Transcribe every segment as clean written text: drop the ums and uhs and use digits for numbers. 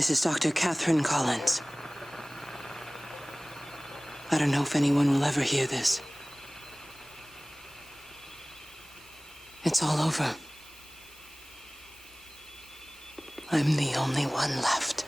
This is Dr. Catherine Collins. I don't know if anyone will ever hear this. It's all over. I'm the only one left.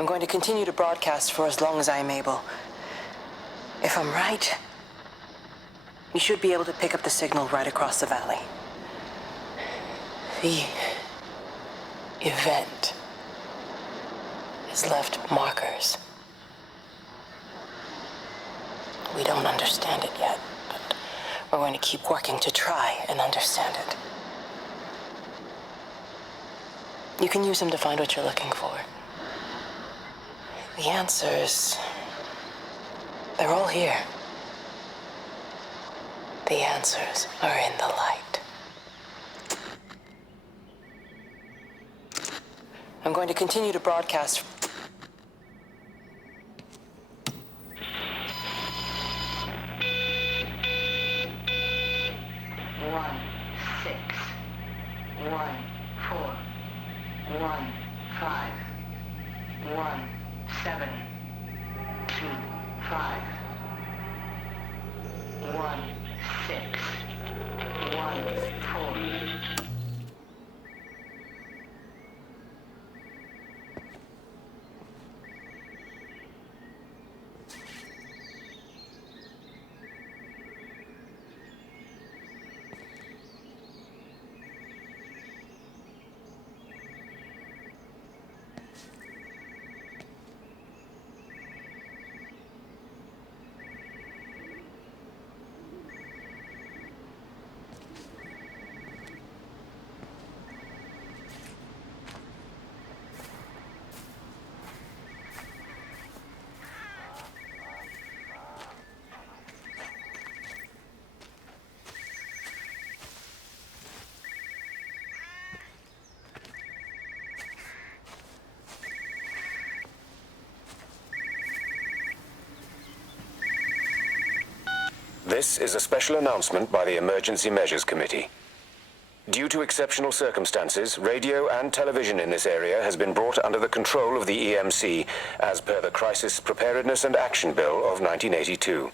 I'm going to continue to broadcast for as long as I am able. If I'm right, you should be able to pick up the signal right across the valley. The event has left markers. We don't understand it yet, but we're going to keep working to try and understand it. You can use them to find what you're looking for. The answers, they're all here. The answers are in the light. I'm going to continue to broadcast. 1, 6, 1, 4, 1, 5, 1, 7, 2, 5, 1, 6, 1, 4. This is a special announcement by the Emergency Measures Committee. Due to exceptional circumstances, radio and television in this area has been brought under the control of the EMC as per the Crisis Preparedness and Action Bill of 1982.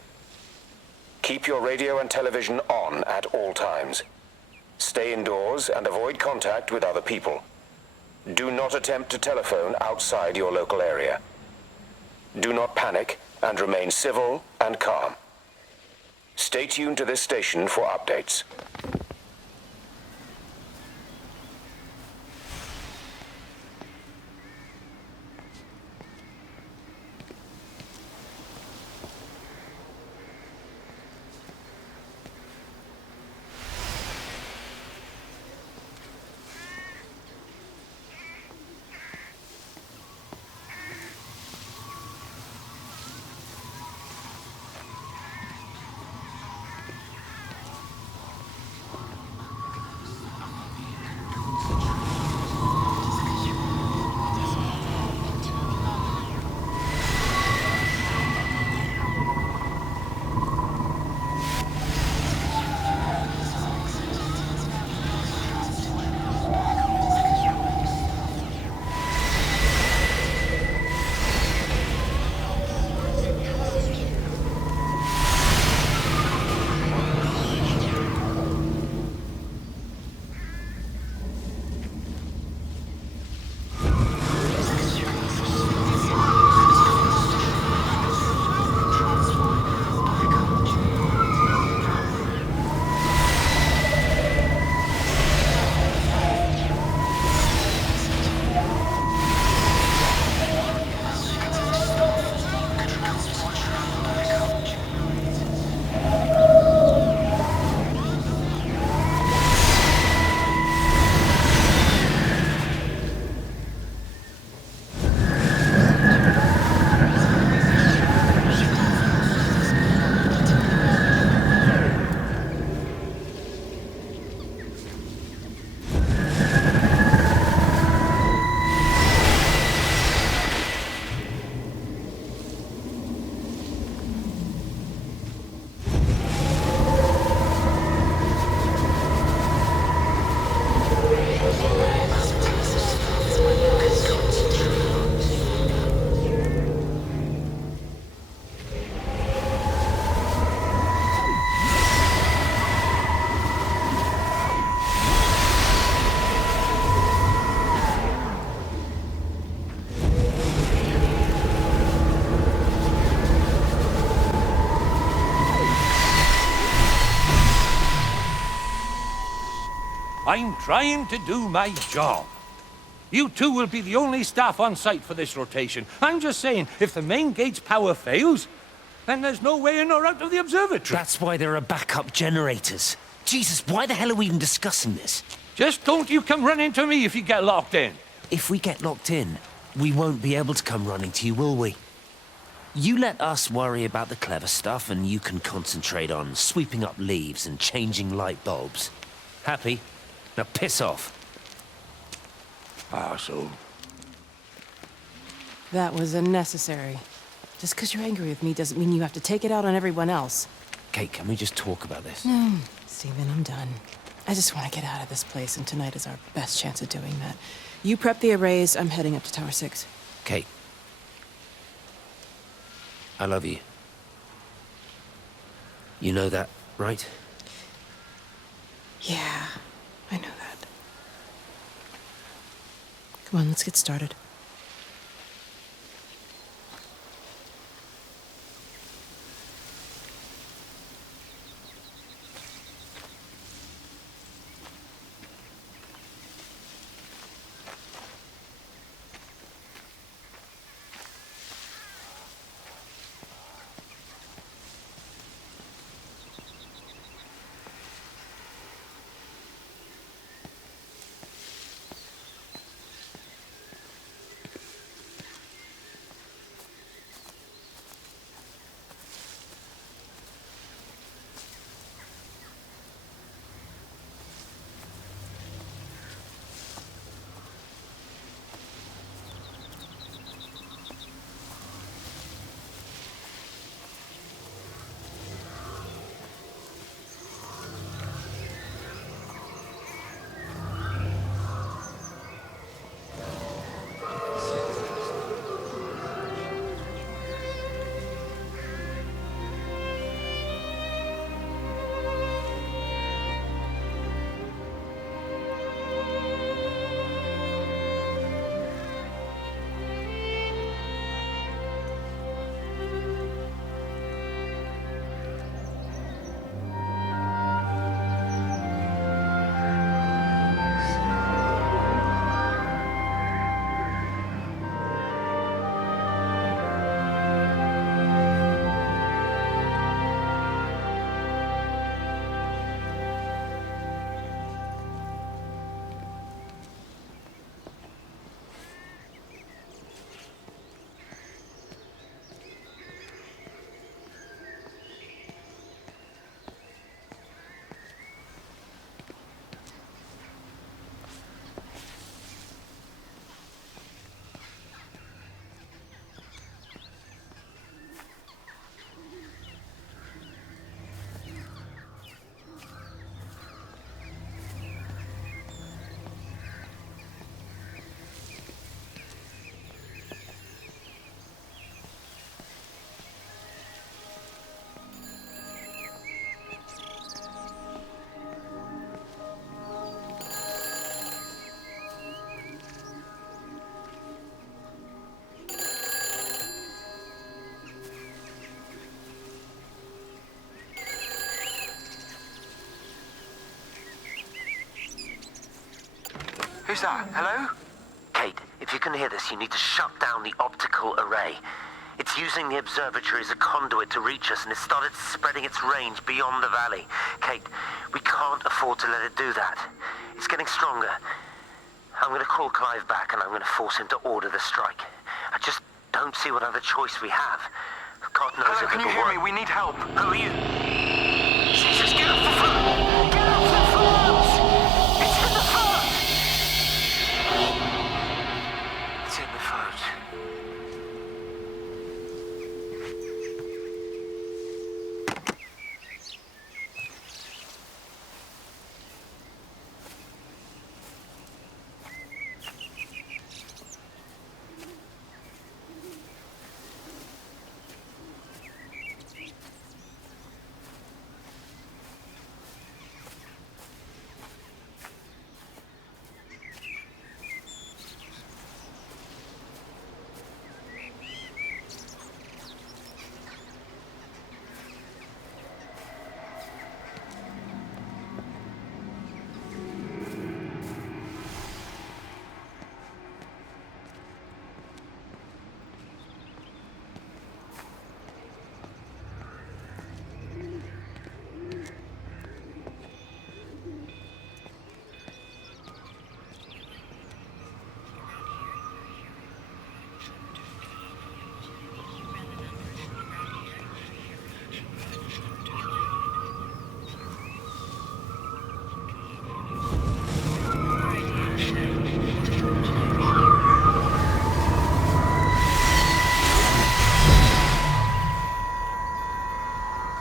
Keep your radio and television on at all times. Stay indoors and avoid contact with other people. Do not attempt to telephone outside your local area. Do not panic and remain civil and calm. Stay tuned to this station for updates. I'm trying to do my job. You two will be the only staff on site for this rotation. I'm just saying, if the main gate's power fails, then there's no way in or out of the observatory. That's why there are backup generators. Jesus, why the hell are we even discussing this? Just don't you come running to me if you get locked in. If we get locked in, we won't be able to come running to you, will we? You let us worry about the clever stuff, and you can concentrate on sweeping up leaves and changing light bulbs. Happy? Now piss off. Arsehole. That was unnecessary. Just because you're angry with me doesn't mean you have to take it out on everyone else. Kate, can we just talk about this? No, Stephen, I'm done. I just want to get out of this place, and tonight is our best chance of doing that. You prep the arrays, I'm heading up to Tower 6. Kate. I love you. You know that, right? Yeah, I know that. Come on, let's get started. Who's that? Hello? Kate, if you can hear this, you need to shut down the optical array. It's using the observatory as a conduit to reach us, and it started spreading its range beyond the valley. Kate, we can't afford to let it do that. It's getting stronger. I'm going to call Clive back, and I'm going to force him to order the strike. I just don't see what other choice we have. God knows Hello, if can you it'll hear work. me? We need help. Who are you? Jesus, get off the phone! Get off the phone! It's in the phone! It's in the phone.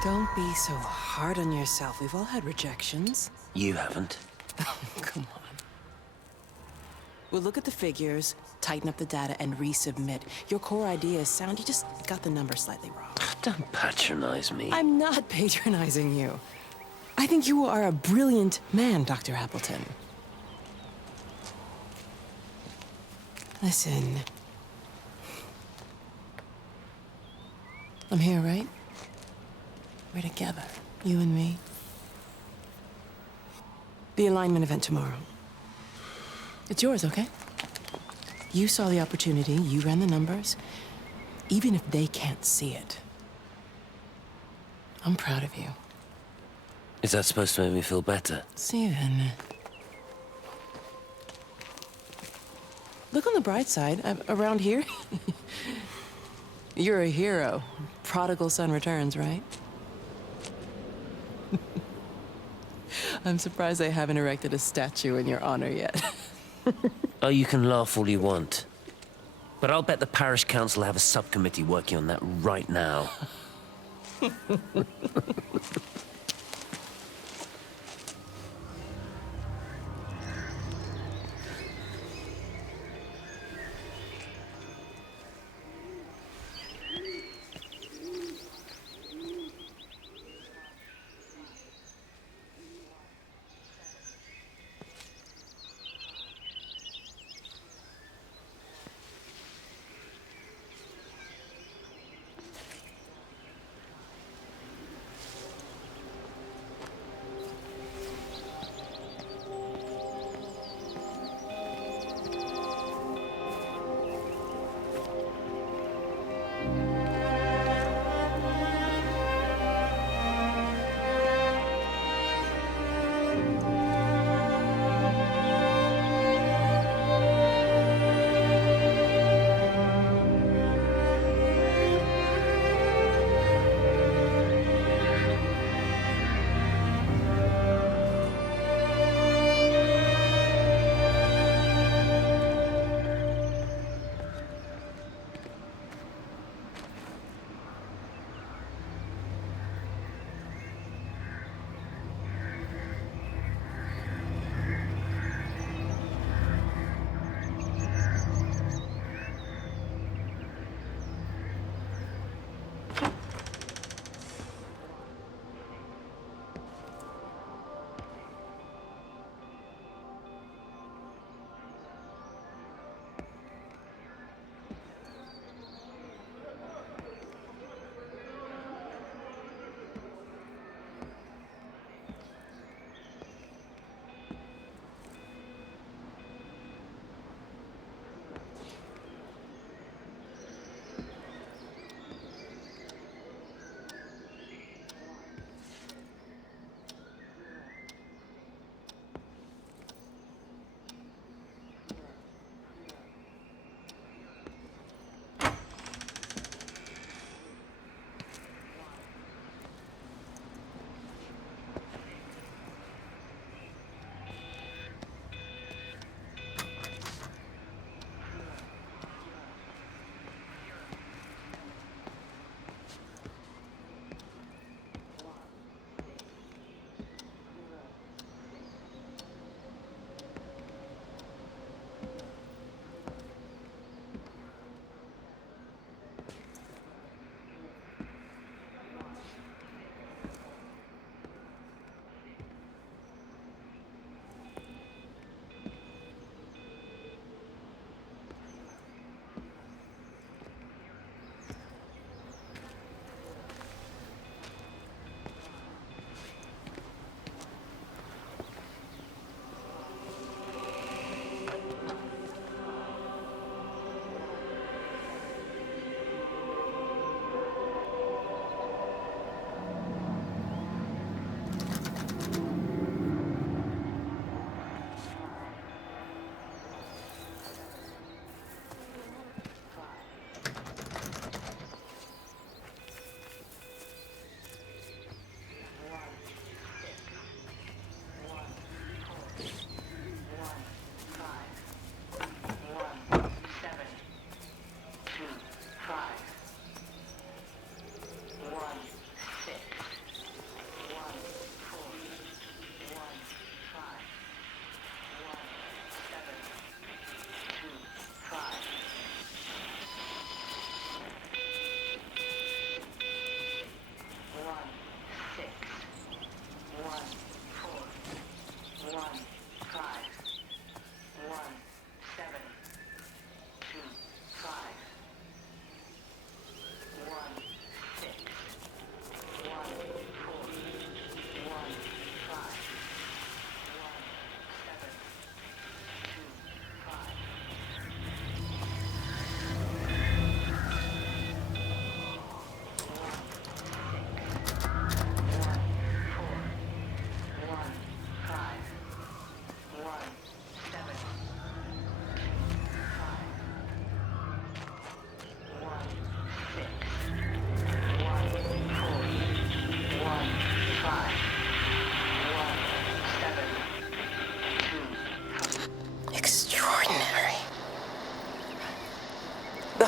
Don't be so hard on yourself. We've all had rejections. You haven't. Come on. We'll look at the figures, tighten up the data, and resubmit. Your core idea is sound. You just got the number slightly wrong. Don't patronize me. I'm not patronizing you. I think you are a brilliant man, Dr. Appleton. Listen. I'm here, right? We're together, you and me. The alignment event tomorrow. It's yours, okay? You saw the opportunity, you ran the numbers. Even if they can't see it, I'm proud of you. Is that supposed to make me feel better? Steven. Look on the bright side. Around here, you're a hero. Prodigal son returns, right? I'm surprised they haven't erected a statue in your honor yet. Oh, you can laugh all you want. But I'll bet the parish council have a subcommittee working on that right now.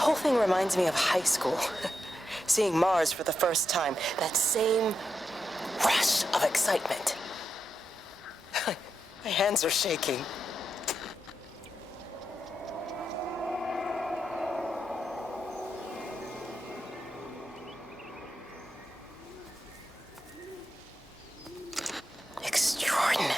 whole thing reminds me of high school. Seeing Mars for the first time. That same rush of excitement. My hands are shaking. Extraordinary.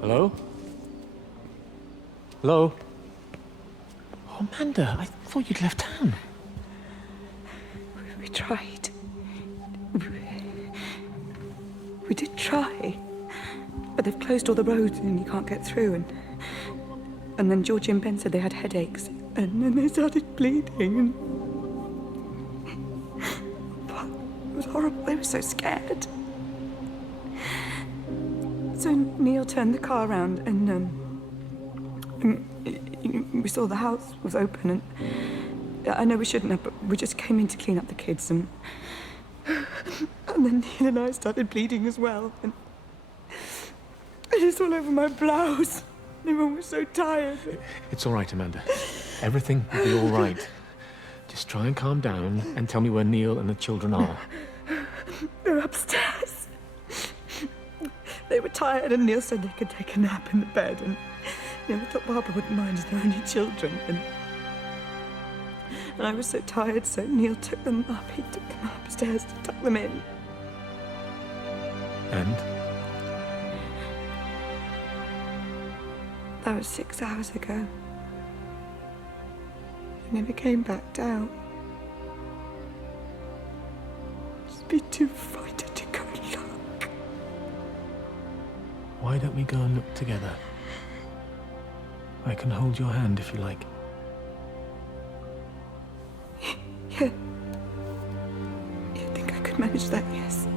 Hello? Hello? Oh, Amanda, I thought you'd left town. We tried. We did try. But they've closed all the roads and you can't get through. And then Georgie and Ben said they had headaches. And then they started bleeding. And it was horrible. They were so scared. So Neil turned the car around and we saw the house was open, and I know we shouldn't have, but we just came in to clean up the kids, and then Neil and I started bleeding as well, and it was all over my blouse. Everyone was so tired. It's all right, Amanda. Everything will be all right. Just try and calm down and tell me where Neil and the children are. They're upstairs. They were tired, and Neil said they could take a nap in the bed, and we thought Barbara wouldn't mind as they're only children, and I was so tired, so Neil took them up. He took them upstairs to tuck them in. And? That was 6 hours ago. He never came back down. Just be too frightened to go look. Why don't we go and look together? I can hold your hand if you like. Yeah. You think I could manage that, yes?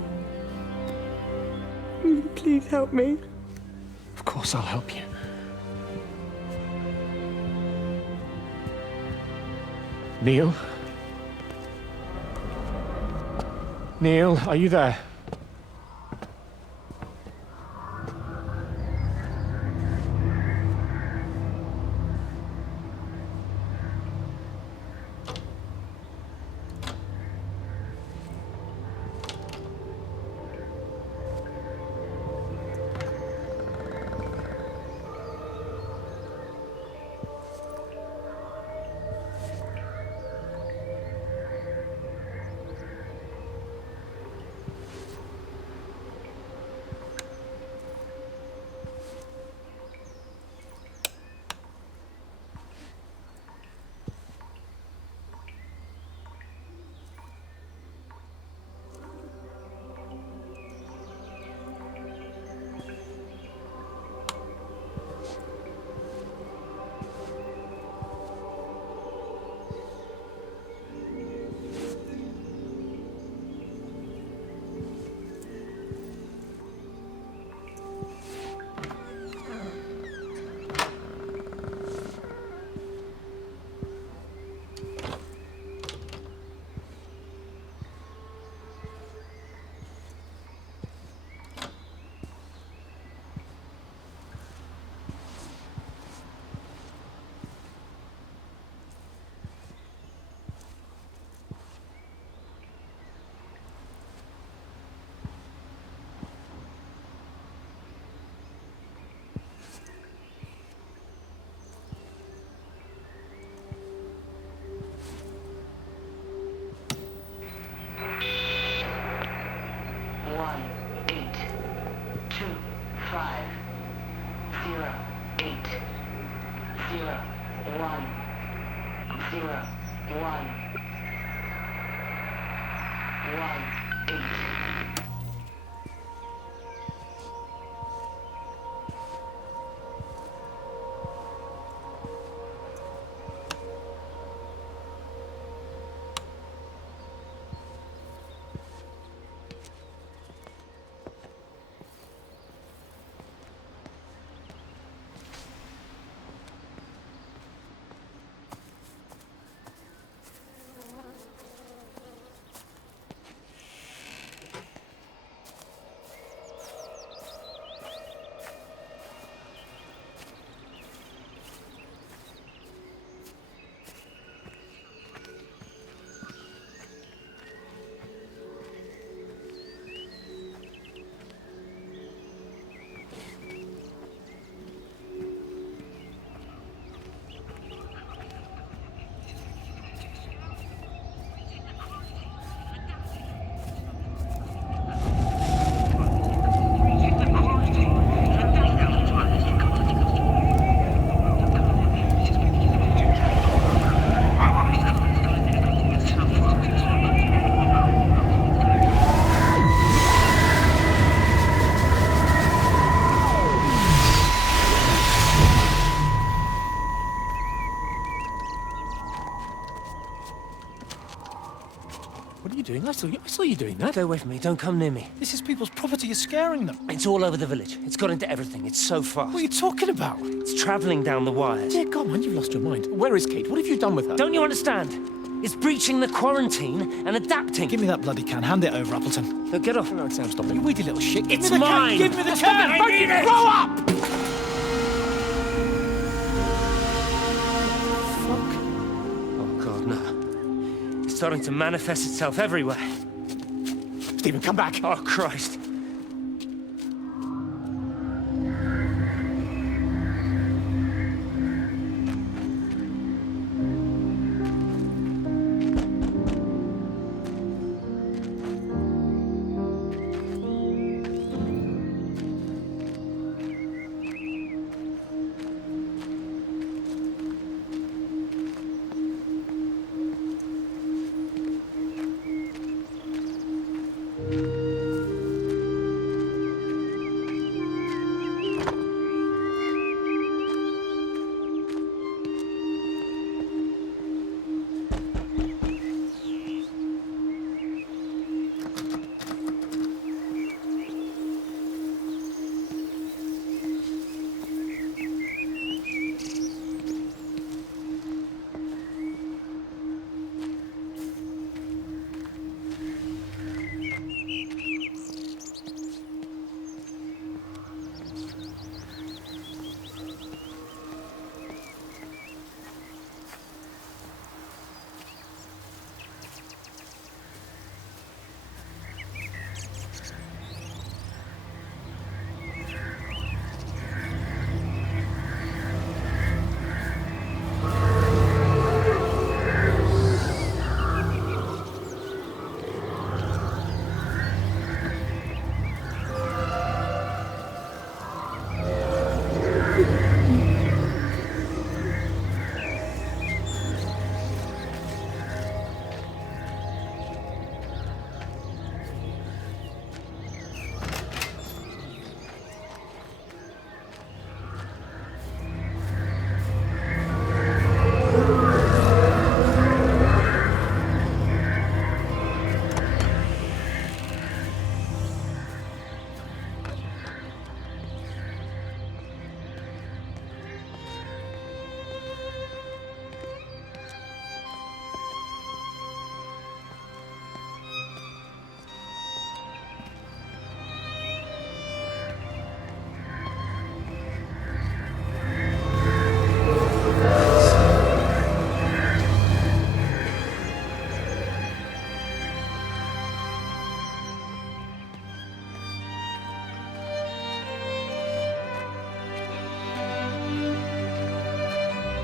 Will you please help me? Of course I'll help you. Neil? Neil, are you there? What are you doing? I saw you doing that. Stay away from me. Don't come near me. This is people's property. You're scaring them. It's all over the village. It's got into everything. It's so fast. What are you talking about? It's traveling down the wires. Dear God, man, you've lost your mind. Where is Kate? What have you done with her? Don't you understand? It's breaching the quarantine and adapting. Give me that bloody can. Hand it over, Appleton. No, get off. No, Sam, stop it. You weedy little shit. Give It's me the mine. Can. Give me the Stop can. it. I need it. Grow up! Oh, God, no. It's starting to manifest itself everywhere. Stephen, come back. Oh, Christ.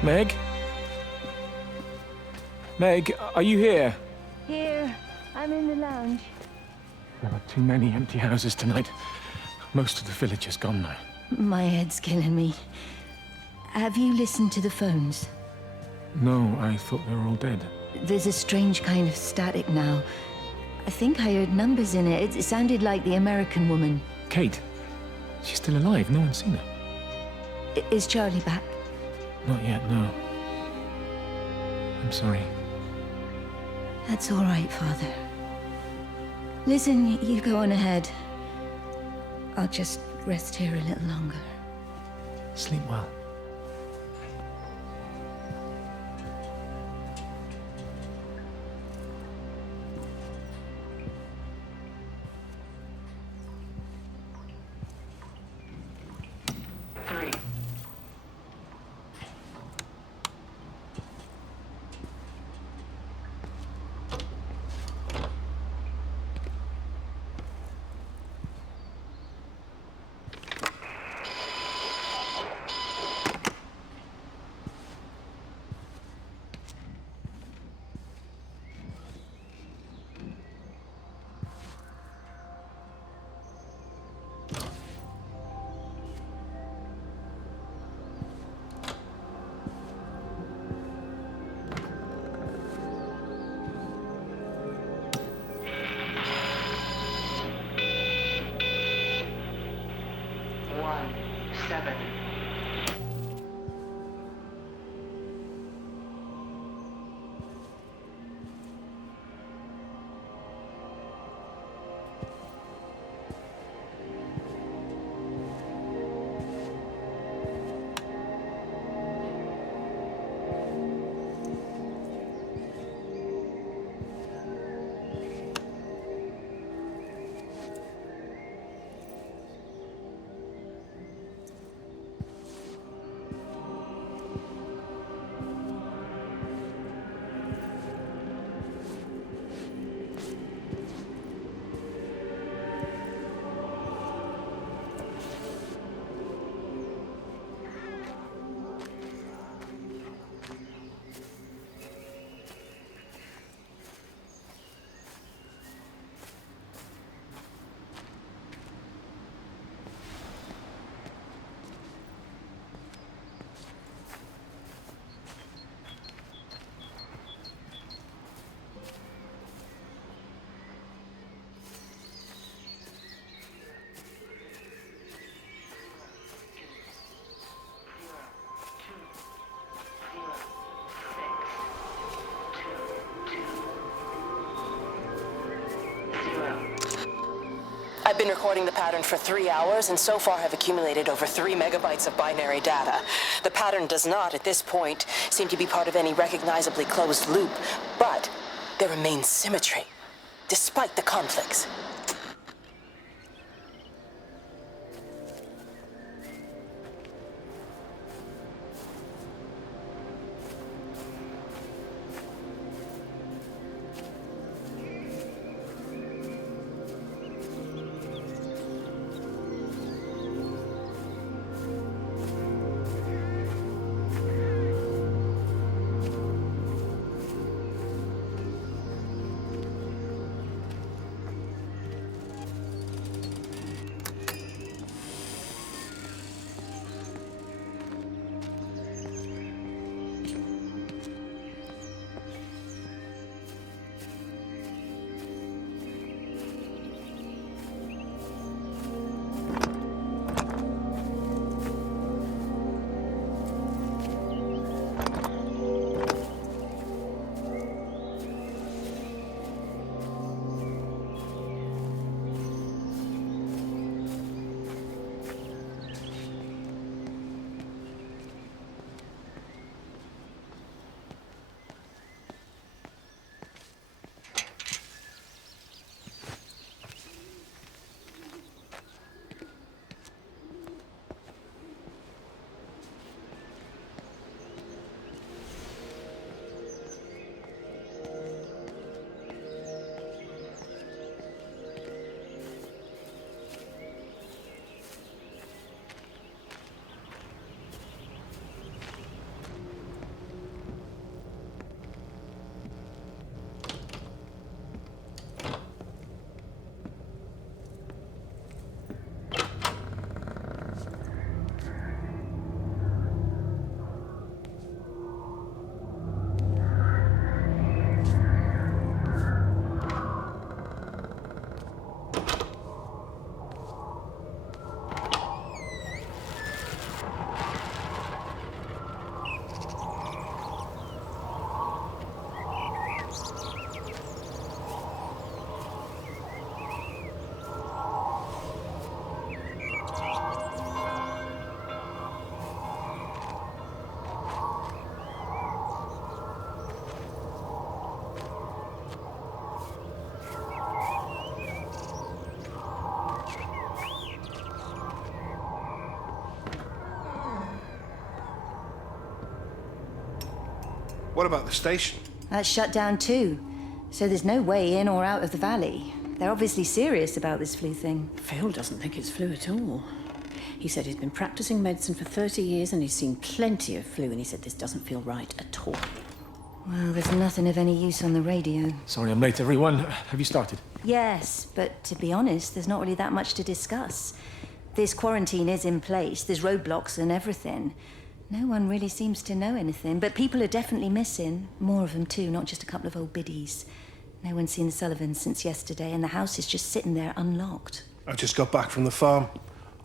Meg? Meg, are you here? Here. I'm in the lounge. There are too many empty houses tonight. Most of the village is gone now. My head's killing me. Have you listened to the phones? No, I thought they were all dead. There's a strange kind of static now. I think I heard numbers in it. It sounded like the American woman. Kate, she's still alive. No one's seen her. Is Charlie back? Not yet, no. I'm sorry. That's all right, Father. Listen, you go on ahead. I'll just rest here a little longer. Sleep well. I've been recording the pattern for 3 hours and so far have accumulated over 3 megabytes of binary data. The pattern does not, at this point, seem to be part of any recognizably closed loop, but there remains symmetry, despite the conflicts. What about the station? That's shut down too. So there's no way in or out of the valley. They're obviously serious about this flu thing. Phil doesn't think it's flu at all. He said he's been practicing medicine for 30 years and he's seen plenty of flu, and he said this doesn't feel right at all. Well, there's nothing of any use on the radio. Sorry I'm late, everyone. Have you started? Yes, but to be honest, there's not really that much to discuss. This quarantine is in place, there's roadblocks and everything. No one really seems to know anything, but people are definitely missing. More of them too, not just a couple of old biddies. No one's seen the Sullivans since yesterday, and the house is just sitting there unlocked. I just got back from the farm.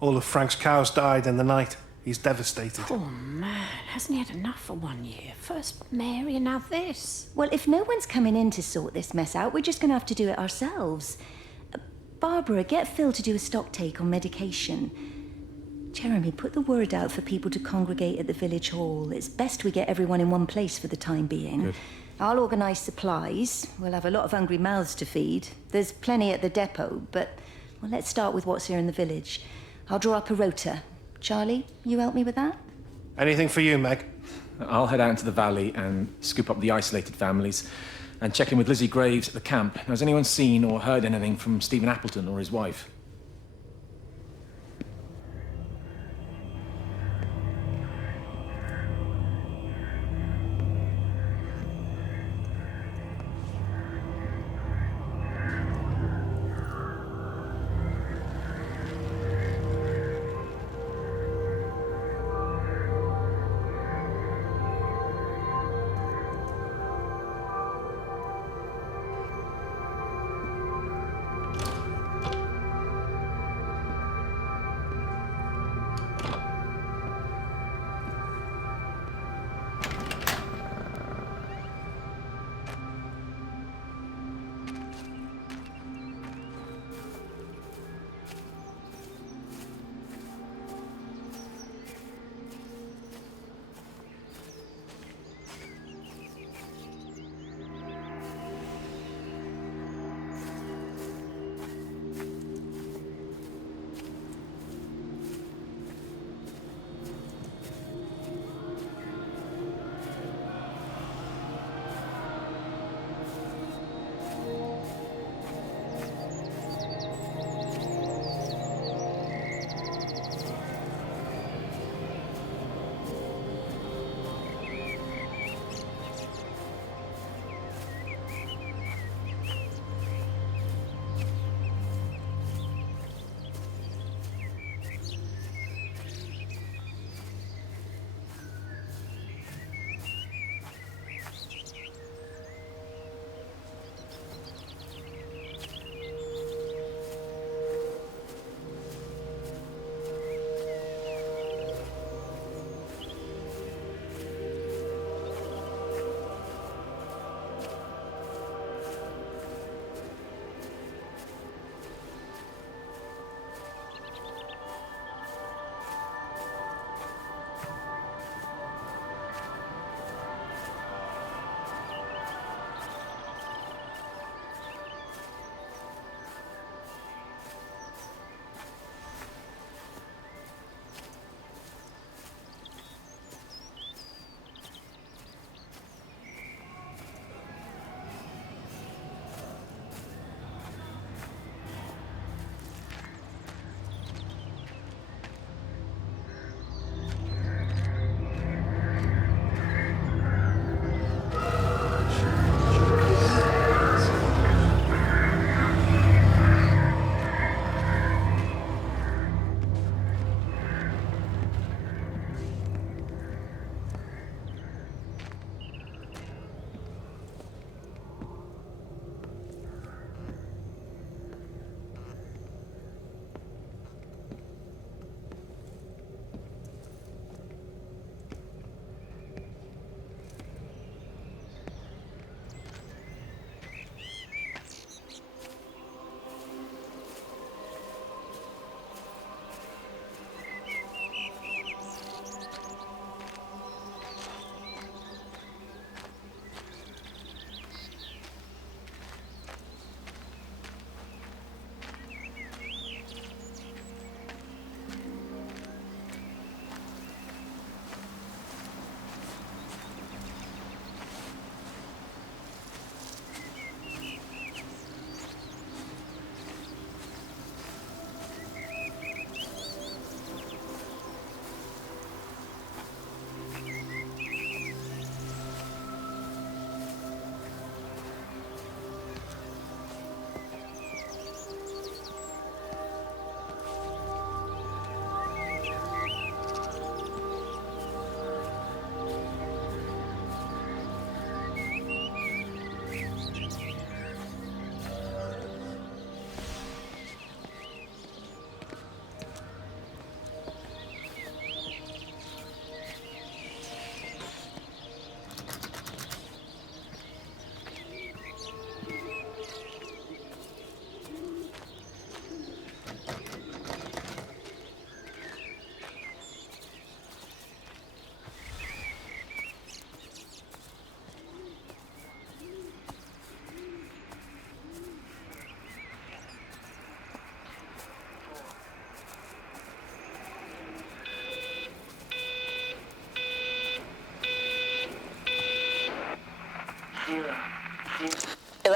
All of Frank's cows died in the night. He's devastated. Poor man, hasn't he had enough for 1 year? First Mary and now this. Well, if no one's coming in to sort this mess out, we're just going to have to do it ourselves. Barbara, get Phil to do a stock take on medication. Jeremy, put the word out for people to congregate at the village hall. It's best we get everyone in one place for the time being. Good. I'll organise supplies. We'll have a lot of hungry mouths to feed. There's plenty at the depot, but well, let's start with what's here in the village. I'll draw up a rota. Charlie, you help me with that? Anything for you, Meg? I'll head out into the valley and scoop up the isolated families and check in with Lizzie Graves at the camp. Has anyone seen or heard anything from Stephen Appleton or his wife?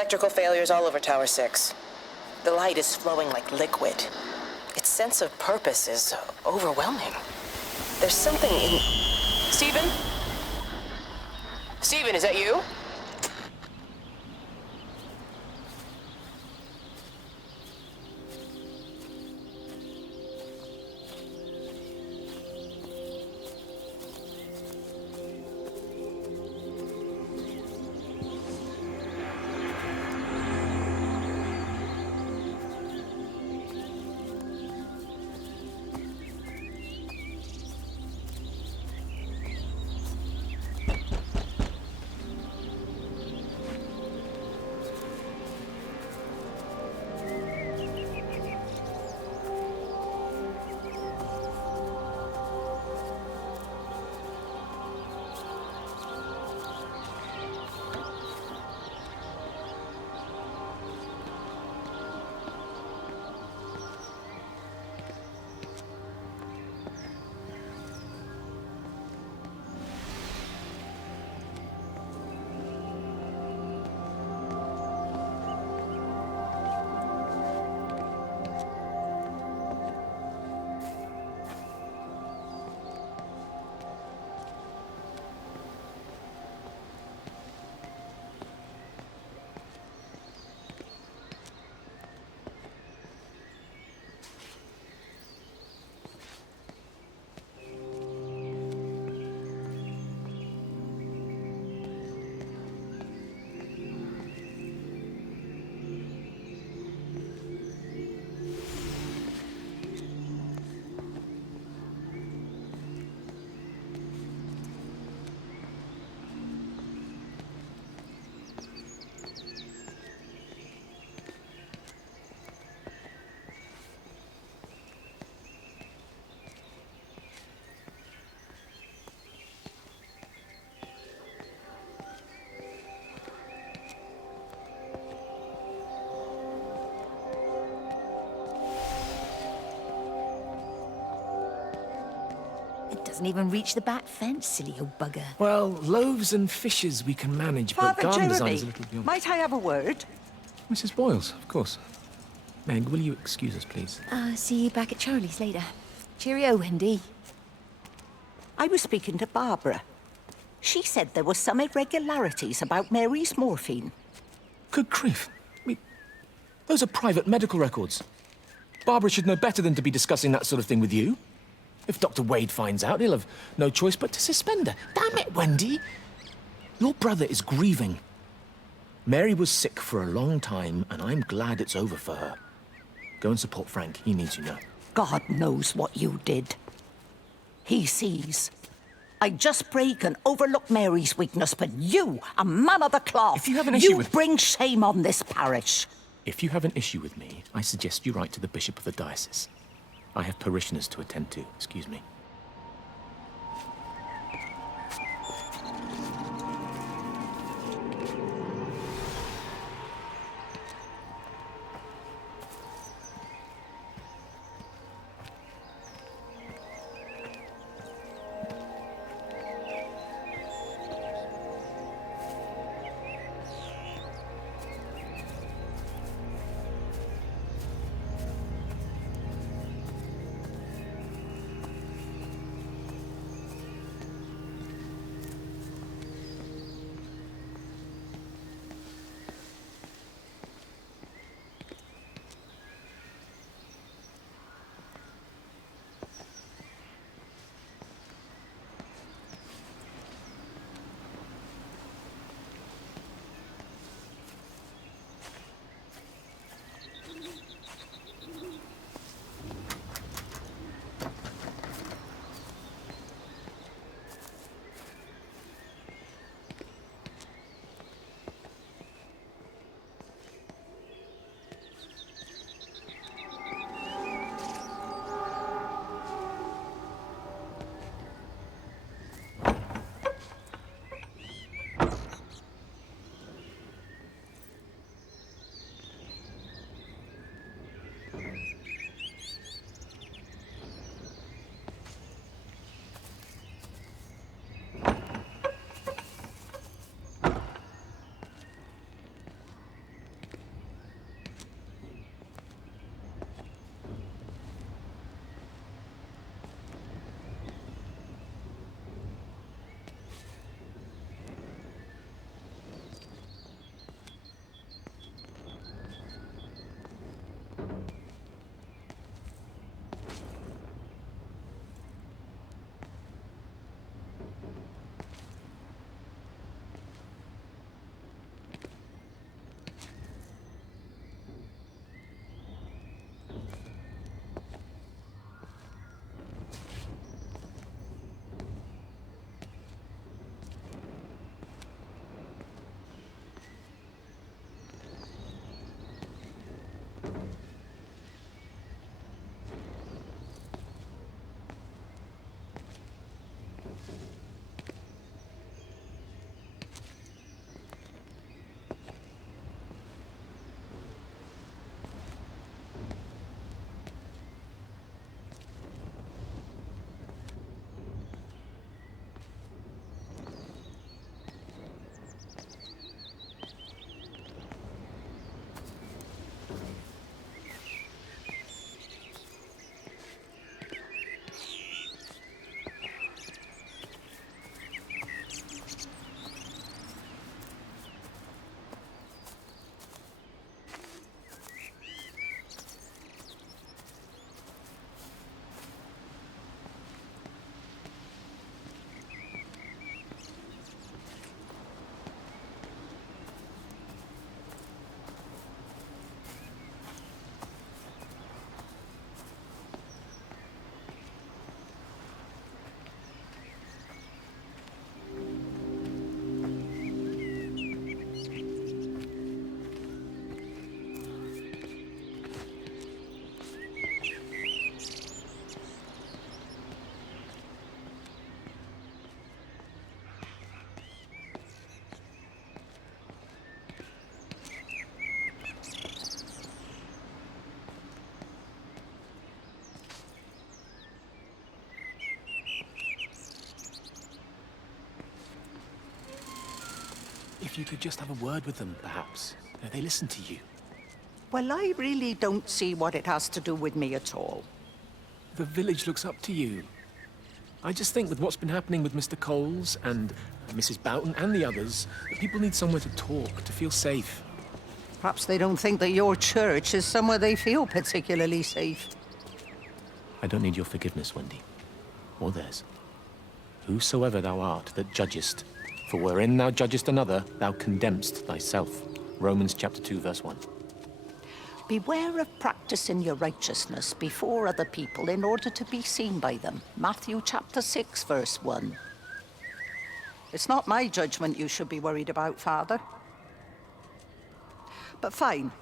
Electrical failures all over Tower 6. The light is flowing like liquid. Its sense of purpose is overwhelming. There's something in... Stephen? Stephen, is that you? Doesn't even reach the back fence, silly old bugger. Well, loaves and fishes we can manage, but Father garden design Jeremy, is a little beyond... might I have a word? Mrs. Boyles, of course. Meg, will you excuse us, please? See you back at Charlie's later. Cheerio, Wendy. I was speaking to Barbara. She said there were some irregularities about Mary's morphine. Good grief. Those are private medical records. Barbara should know better than to be discussing that sort of thing with you. If Dr. Wade finds out, he'll have no choice but to suspend her. Damn it, Wendy! Your brother is grieving. Mary was sick for a long time, and I'm glad it's over for her. Go and support Frank. He needs you now. God knows what you did. He sees. I just break and overlook Mary's weakness, but you, a man of the cloth, if you have an issue with... bring shame on this parish. If you have an issue with me, I suggest you write to the Bishop of the Diocese. I have parishioners to attend to. Excuse me. if you could just have a word with them, perhaps. They listen to you. Well, I really don't see what it has to do with me at all. The village looks up to you. I just think with what's been happening with Mr. Coles and Mrs. Boughton and the others, that people need somewhere to talk, to feel safe. Perhaps they don't think that your church is somewhere they feel particularly safe. I don't need your forgiveness, Wendy. Or theirs. Whosoever thou art that judgest, for wherein thou judgest another, thou condemnest thyself. Romans chapter 2, verse 1. Beware of practicing your righteousness before other people in order to be seen by them. Matthew chapter 6, verse 1. It's not my judgment you should be worried about, Father. But fine.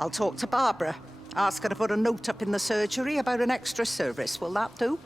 I'll talk to Barbara. Ask her to put a note up in the surgery about an extra service. Will that do?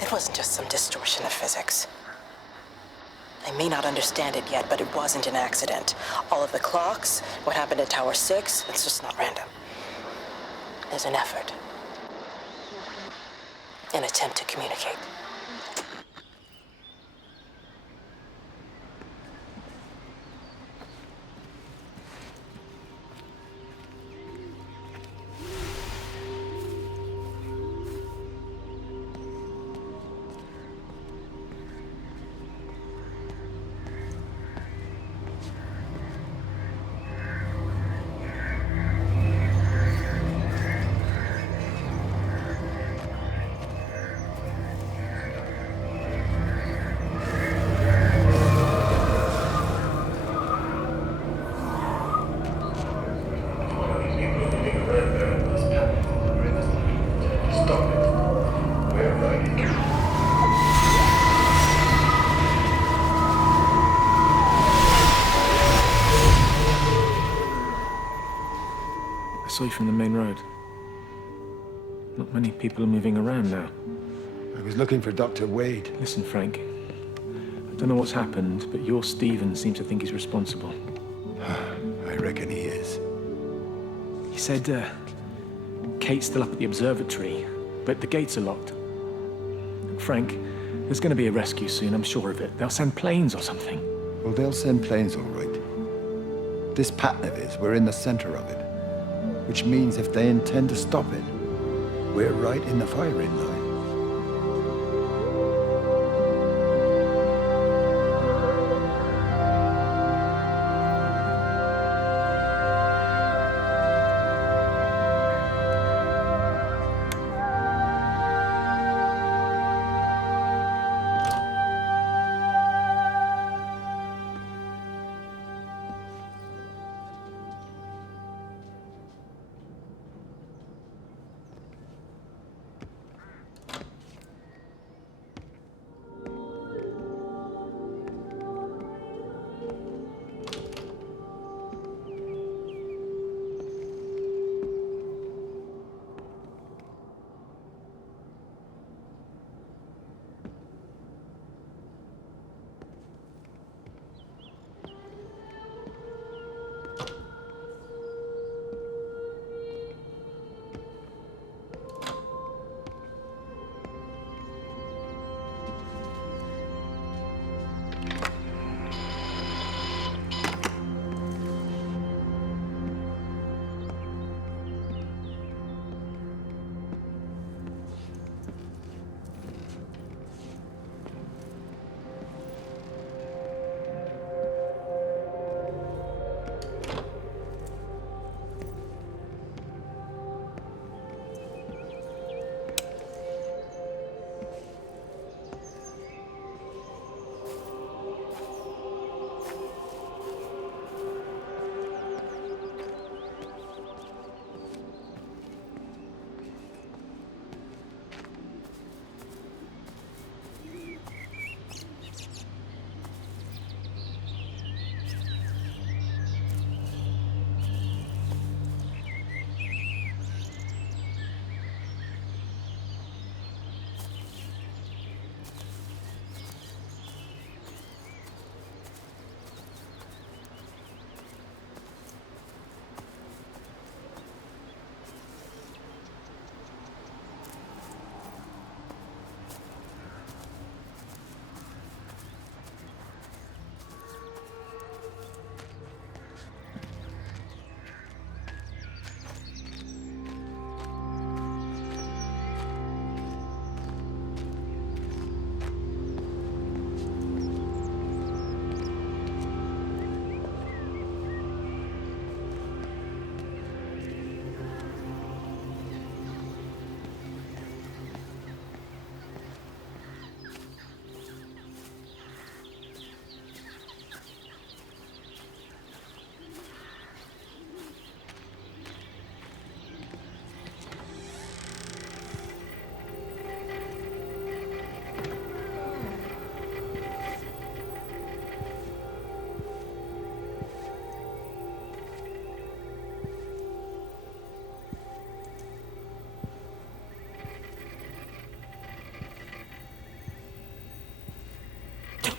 It wasn't just some distortion of physics. I may not understand it yet, but it wasn't an accident. All of the clocks, what happened at Tower 6, it's just not random. There's an effort. An attempt to communicate. I saw you from the main road. Not many people are moving around now. I was looking for Dr. Wade. Listen, Frank. I don't know what's happened, but your Stephen seems to think he's responsible. I reckon he is. He said, Kate's still up at the observatory, but the gates are locked. Frank, There's going to be a rescue soon, I'm sure of it. They'll send planes or something. Well, they'll send planes, all right. This pattern of his, we're in the center of it. Which means if they intend to stop it, we're right in the firing line.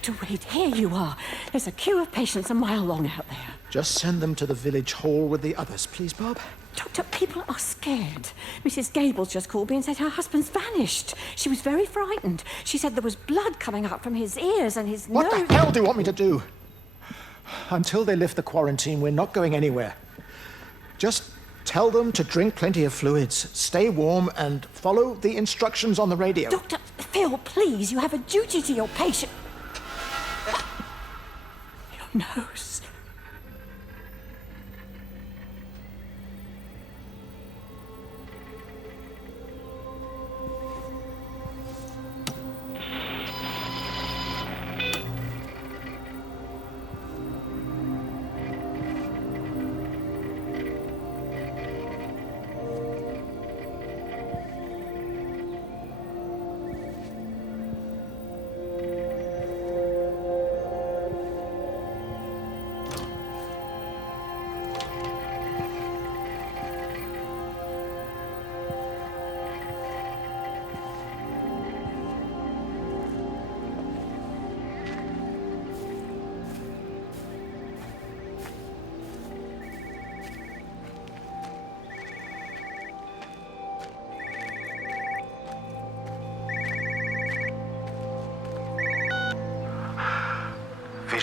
Dr. Wade, here you are. There's a queue of patients a mile long out there. Just send them to the village hall with the others, please, Bob. Doctor, people are scared. Mrs. Gables just called me and said her husband's vanished. She was very frightened. She said there was blood coming out from his ears and his nose. What the hell do you want me to do? Until they lift the quarantine, we're not going anywhere. Just tell them to drink plenty of fluids, stay warm, and follow the instructions on the radio. Dr. Phil, please, you have a duty to your patient. Your nose.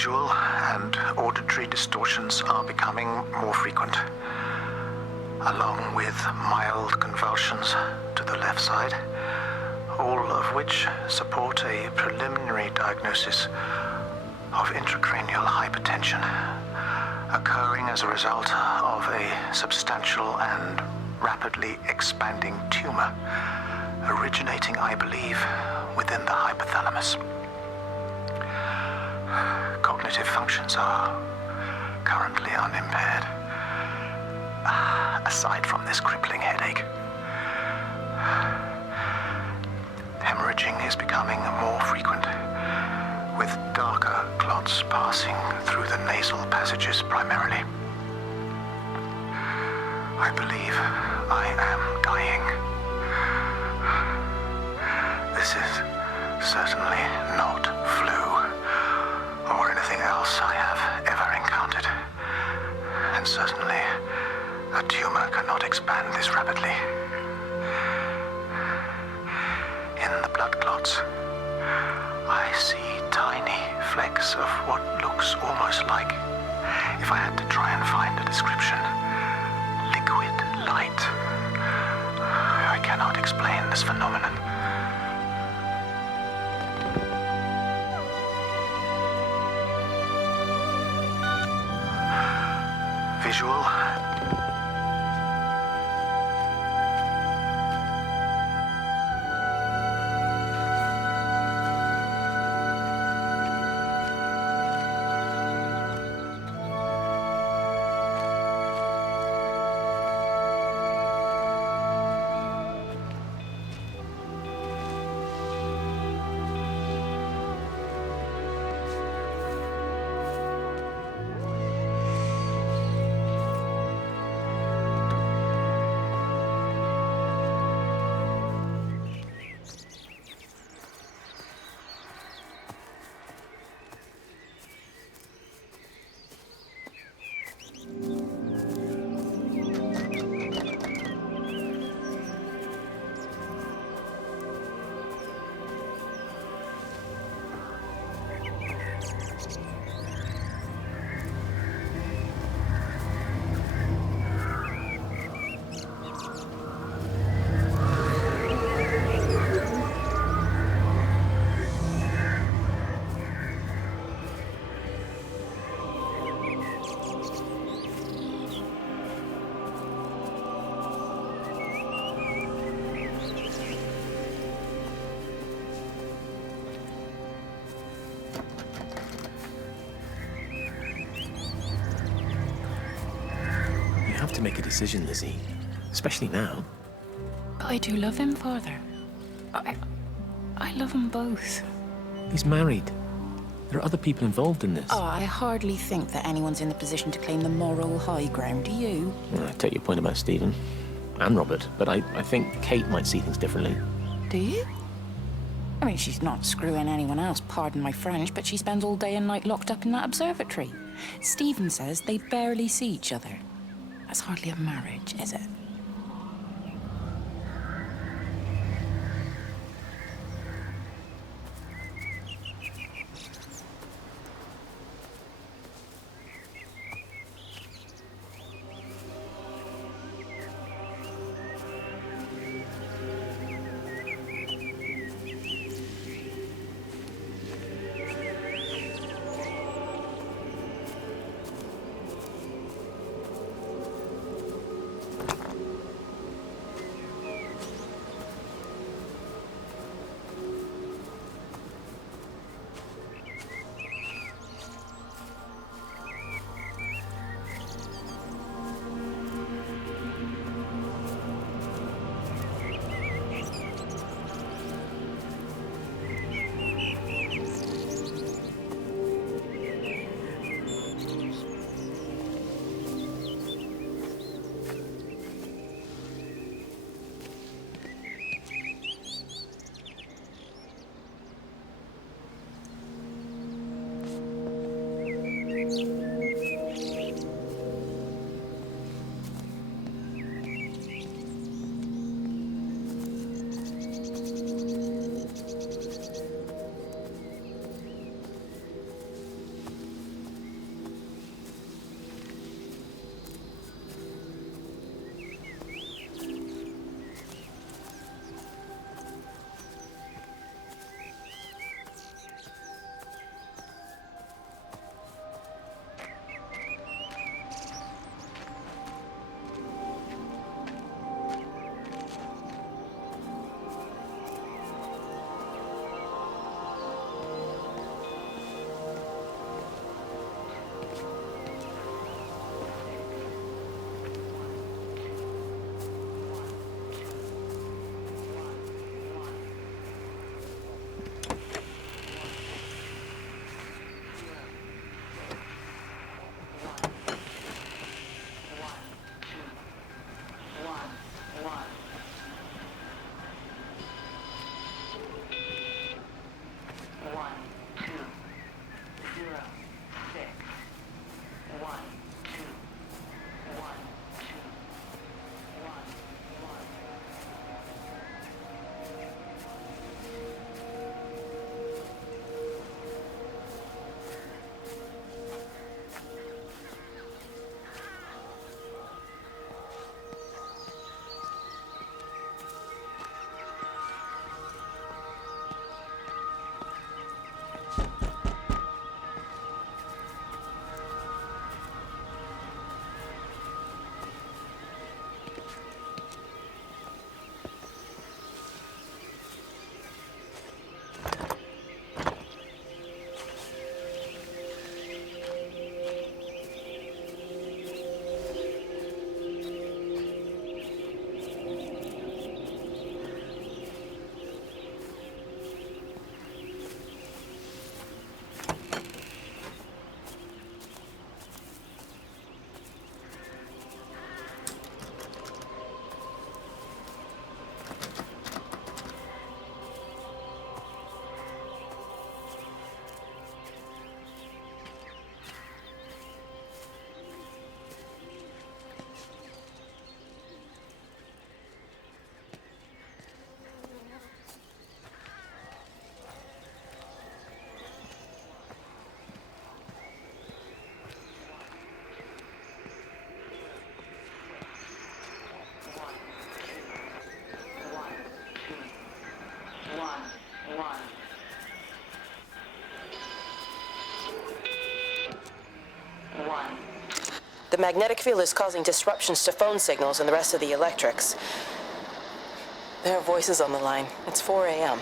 Visual and auditory distortions are becoming more frequent, along with mild convulsions to the left side, all of which support a preliminary diagnosis of intracranial hypertension, occurring as a result of a substantial and rapidly expanding tumor, originating, I believe, within the hypothalamus. Cognitive functions are currently unimpaired, aside from this crippling headache. Hemorrhaging is becoming more frequent, with darker clots passing through the nasal passages primarily. I believe I am dying. This is certainly not flu or anything else I have ever encountered. And certainly, a tumor cannot expand this rapidly. In the blood clots, I see tiny flecks of what looks almost like, if I had to try and find a description, liquid light. I cannot explain this phenomenon. Visual. You have to make a decision, Lizzie. Especially now. But I do love him, Father. I love them both. He's married. There are other people involved in this. Oh, I hardly think that anyone's in the position to claim the moral high ground, do you? Well, I take your point about Stephen. And Robert. But I think Kate might see things differently. Do you? I mean, she's not screwing anyone else, pardon my French, but she spends all day and night locked up in that observatory. Stephen says they barely see each other. That's hardly a marriage, is it? magnetic field is causing disruptions to phone signals and the rest of the electrics. There are voices on the line. It's 4 a.m.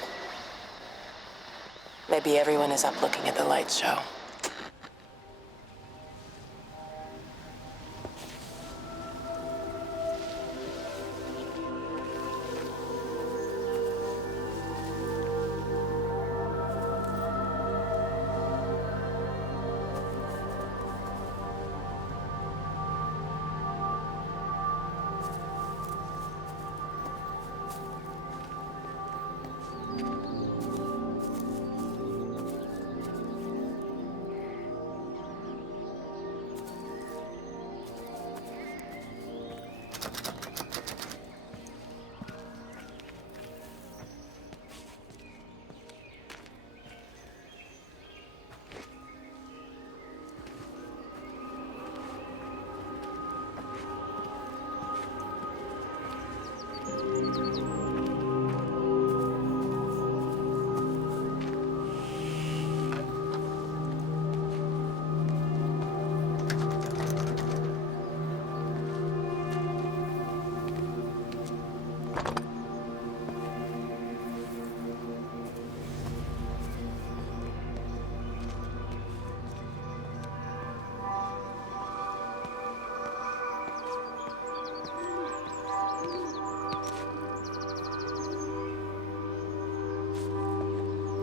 Maybe everyone is up looking at the light show.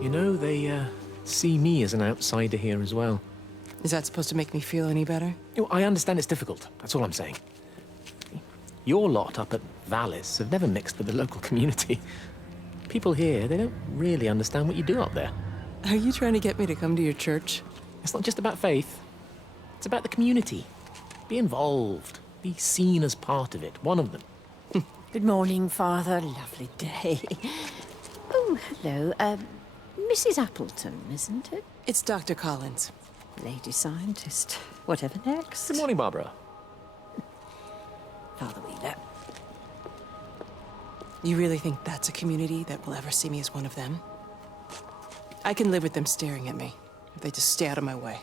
You know, they see me as an outsider here as well. Is that supposed to make me feel any better? You know, I understand it's difficult. That's all I'm saying. Your lot up at Vallis have never mixed with the local community. People here, they don't really understand what you do up there. Are you trying to get me to come to your church? It's not just about faith. It's about the community. Be involved. Be seen as part of it. One of them. Good morning, Father. Lovely day. Oh, hello. Mrs. Appleton, isn't it? It's Dr. Collins. Lady scientist. Whatever next. Good morning, Barbara. Father Wheeler. You really think that's a community that will ever see me as one of them? I can live with them staring at me, if they just stay out of my way.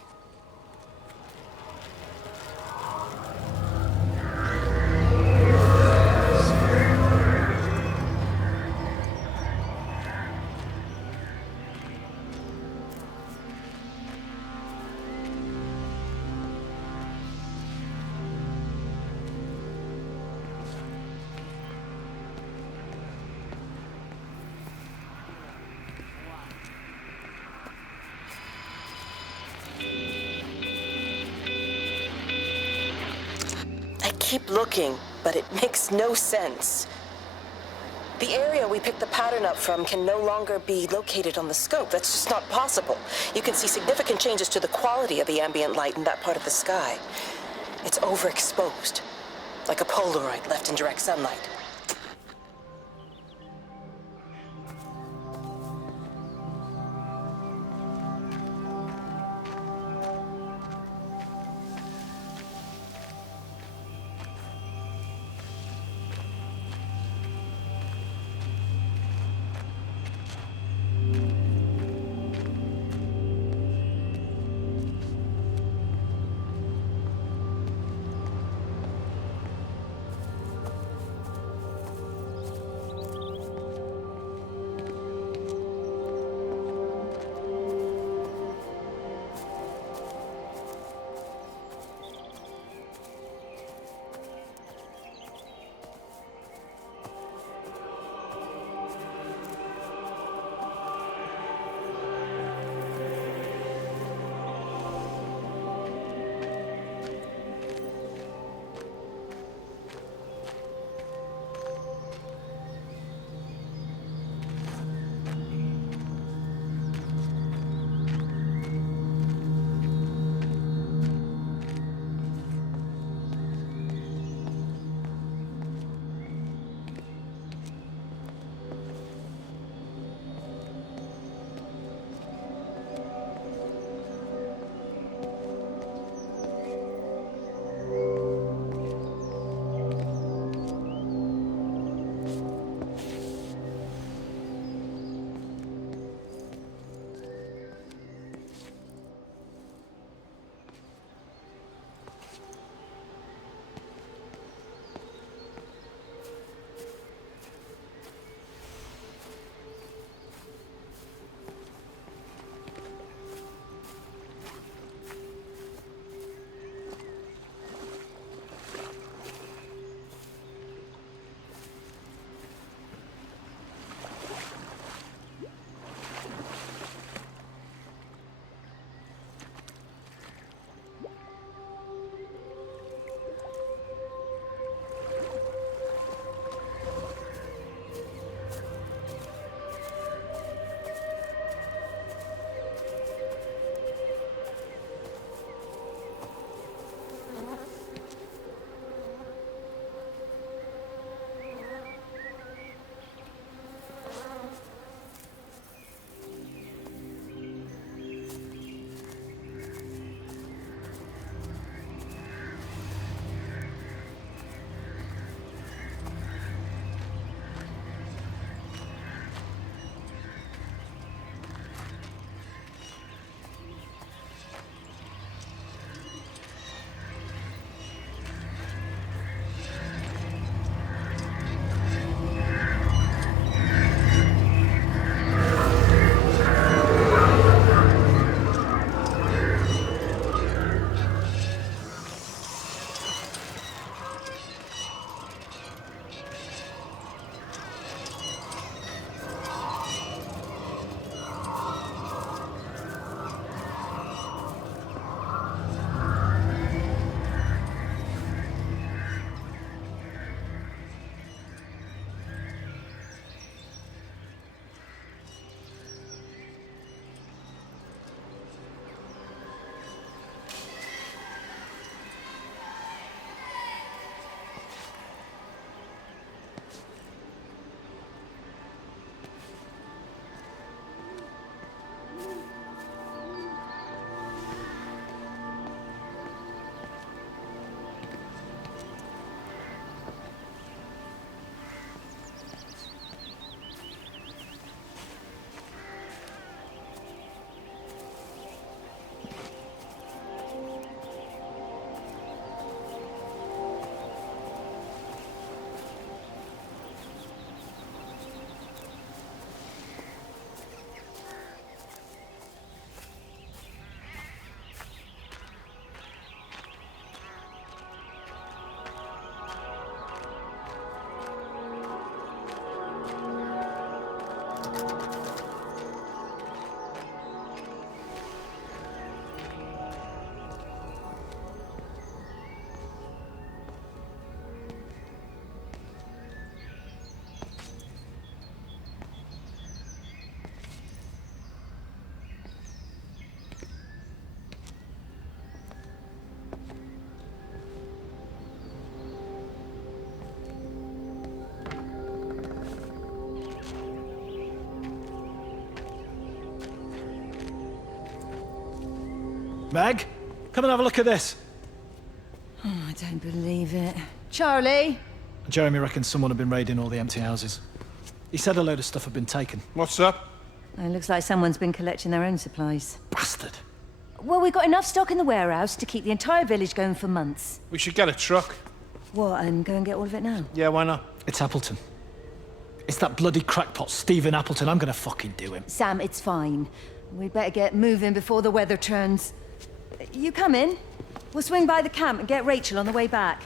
Keep looking, but it makes no sense. The area we picked the pattern up from can no longer be located on the scope. That's just not possible. You can see significant changes to the quality of the ambient light in that part of the sky. It's overexposed, like a Polaroid left in direct sunlight. Meg, come and have a look at this. Oh, I don't believe it. Charlie? Jeremy reckons someone had been raiding all the empty houses. He said a load of stuff had been taken. What's up? It looks like someone's been collecting their own supplies. Bastard. Well, we've got enough stock in the warehouse to keep the entire village going for months. We should get a truck. What, and go and get all of it now? Yeah, why not? It's Appleton. It's that bloody crackpot, Stephen Appleton. I'm gonna fucking do him. Sam, it's fine. We'd better get moving before the weather turns. You come in. We'll swing by the camp and get Rachel on the way back.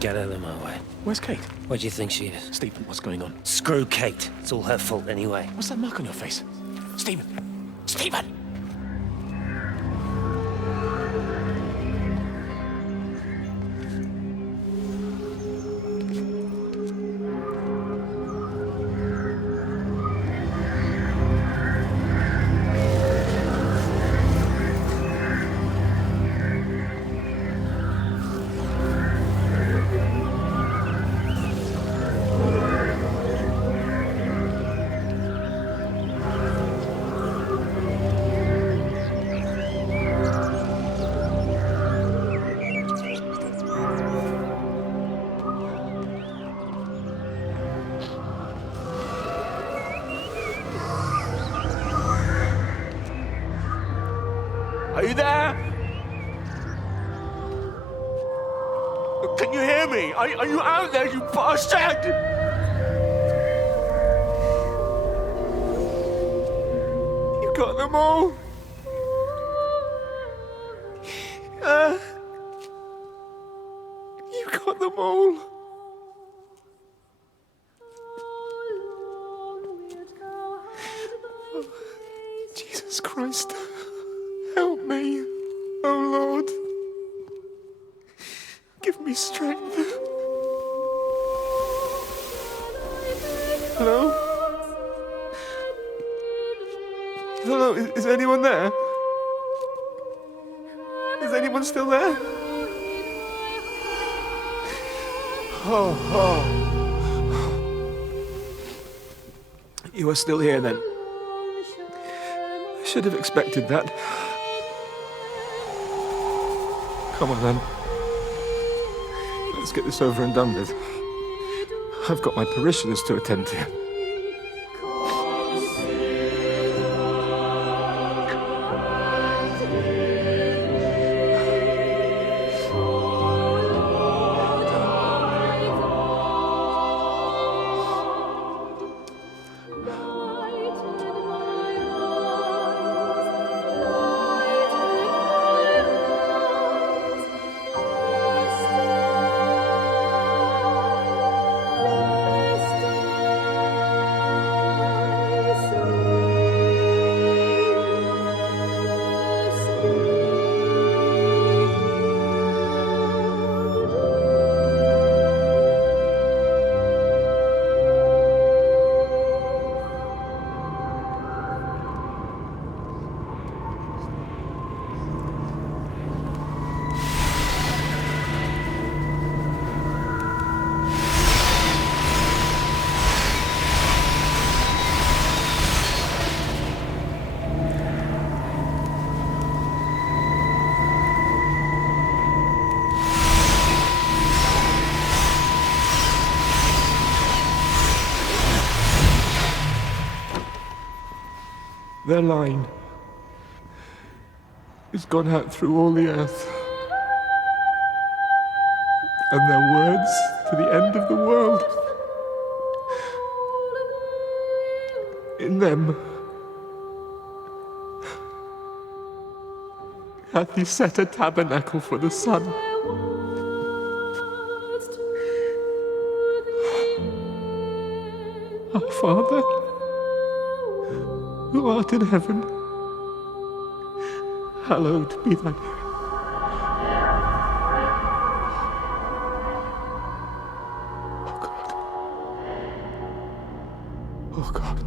Get out of my way. Where's Kate? Where do you think she is? Stephen, what's going on? Screw Kate. It's all her fault anyway. What's that mark on your face? Stephen! Stephen! Can you hear me? Are you out there, you bastard? You got them all. You got them all. Jesus Christ. Help me. Oh Lord. Give me strength. Hello? Hello, is anyone there? Is anyone still there? Oh. You are still here then? I should have expected that. Come on then. Let's get this over and done with. I've got my parishioners to attend to. Their line has gone out through all the earth. And their words to the end of the world. In them hath he set a tabernacle for the sun. Our Father, who art in heaven, hallowed be thy name. Oh God.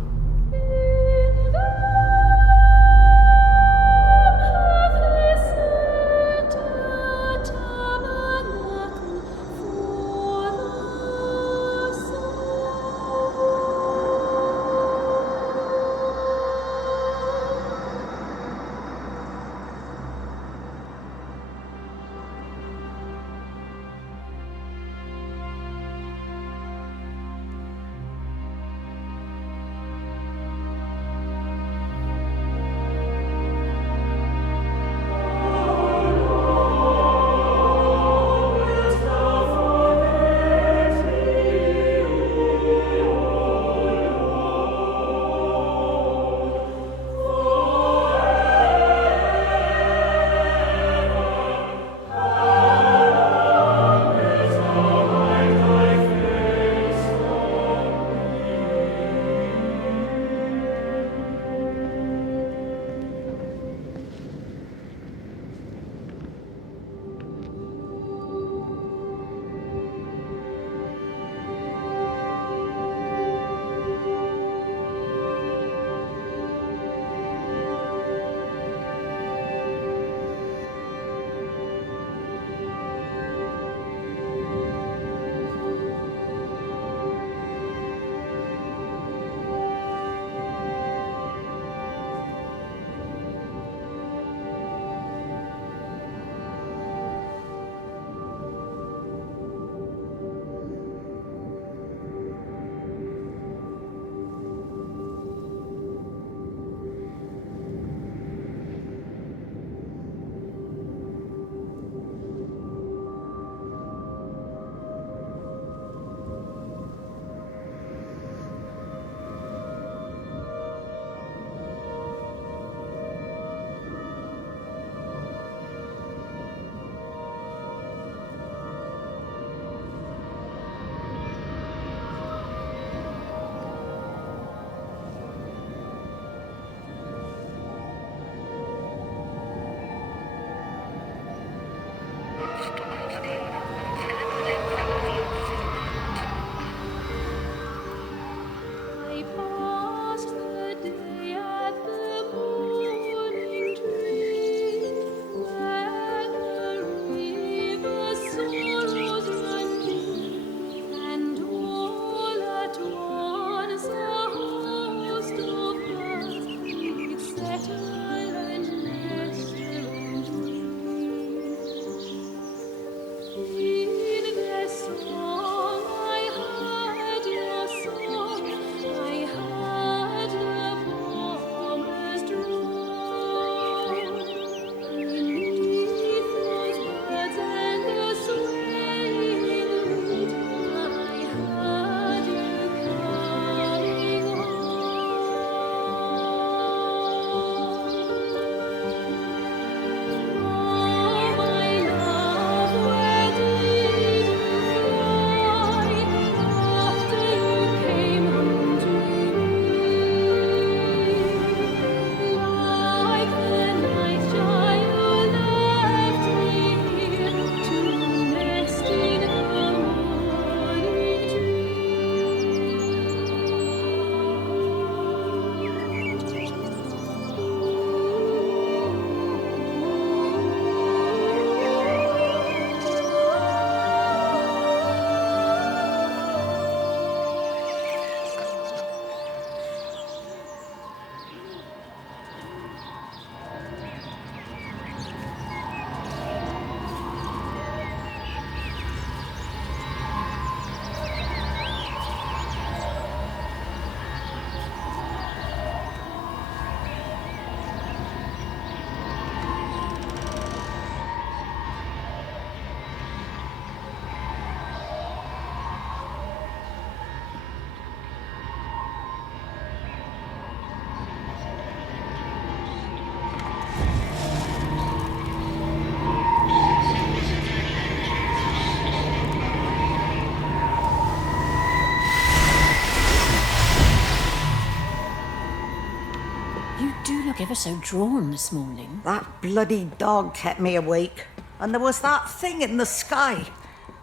ever so drawn this morning. That bloody dog kept me awake. And there was that thing in the sky.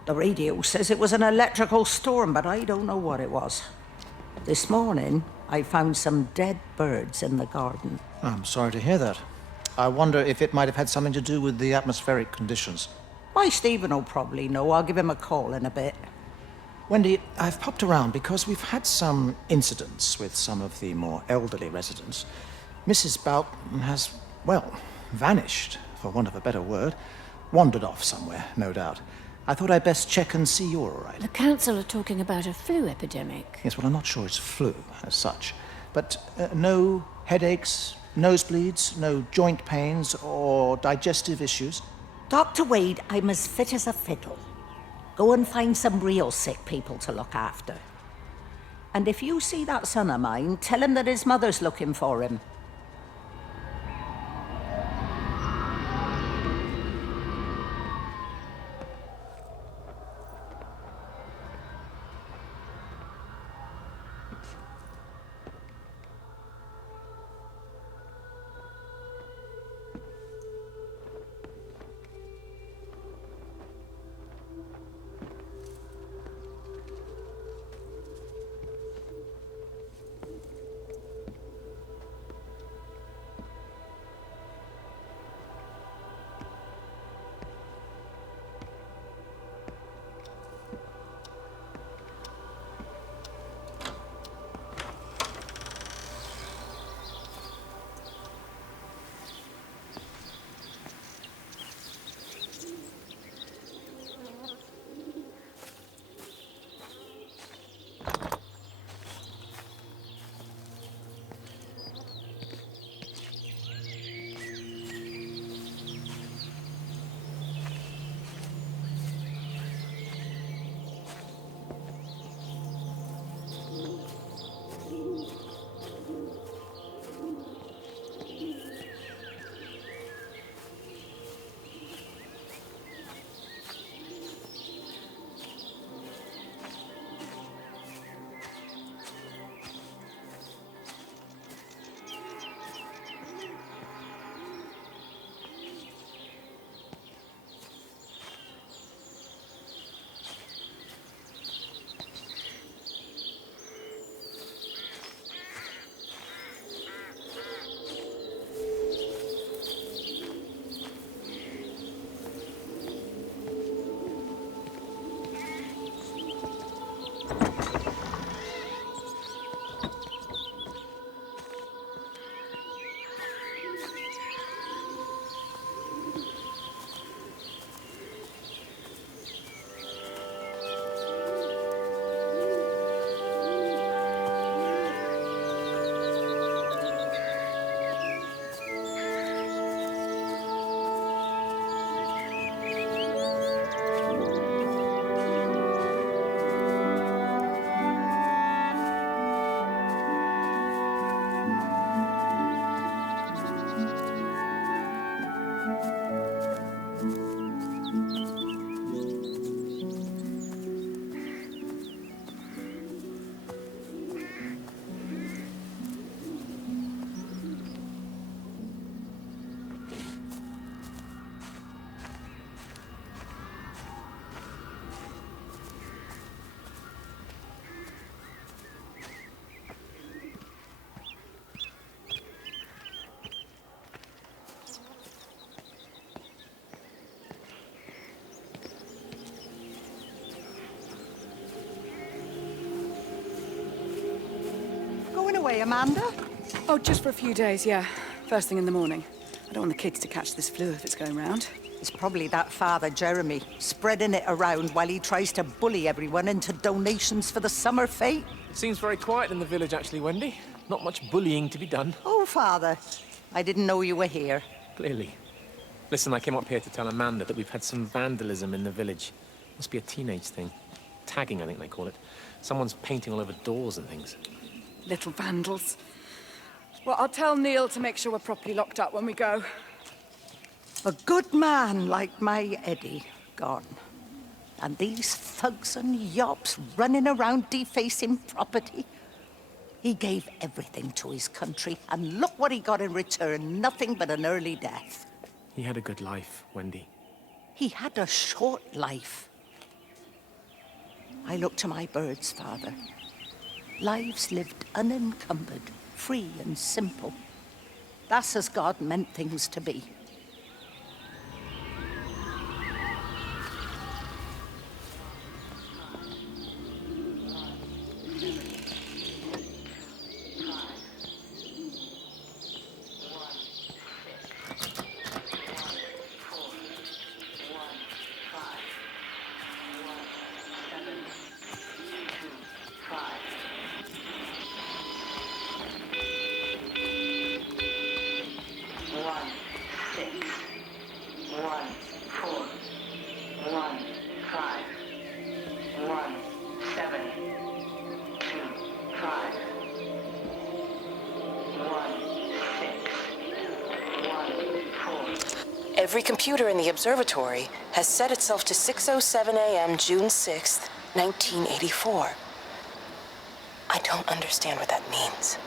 The radio says it was an electrical storm, but I don't know what it was. This morning, I found some dead birds in the garden. I'm sorry to hear that. I wonder if it might have had something to do with the atmospheric conditions. My Stephen will probably know. I'll give him a call in a bit. Wendy, I've popped around because we've had some incidents with some of the more elderly residents. Mrs. Boughton has, well, vanished, for want of a better word. Wandered off somewhere, no doubt. I thought I'd best check and see you're all right. The council are talking about a flu epidemic. Yes, well, I'm not sure it's flu as such. But no headaches, nosebleeds, no joint pains or digestive issues? Dr. Wade, I'm as fit as a fiddle. Go and find some real sick people to look after. And if you see that son of mine, tell him that his mother's looking for him. Away, Amanda? Oh, just for a few days, yeah. First thing in the morning. I don't want the kids to catch this flu if it's going round. It's probably that father, Jeremy, spreading it around while he tries to bully everyone into donations for the summer fete. It seems very quiet in the village, actually, Wendy. Not much bullying to be done. Oh, Father. I didn't know you were here. Clearly. Listen, I came up here to tell Amanda that we've had some vandalism in the village. Must be a teenage thing. Tagging, I think they call it. Someone's painting all over doors and things. Little vandals. Well, I'll tell Neil to make sure we're properly locked up when we go. A good man like my Eddie gone. And these thugs and yops running around defacing property. He gave everything to his country, and look what he got in return. Nothing but an early death. He had a good life, Wendy. He had a short life. I look to my birds, Father. Lives lived unencumbered, free and simple. That's as God meant things to be. Every computer in the observatory has set itself to 6:07 a.m. June 6th, 1984. I don't understand what that means.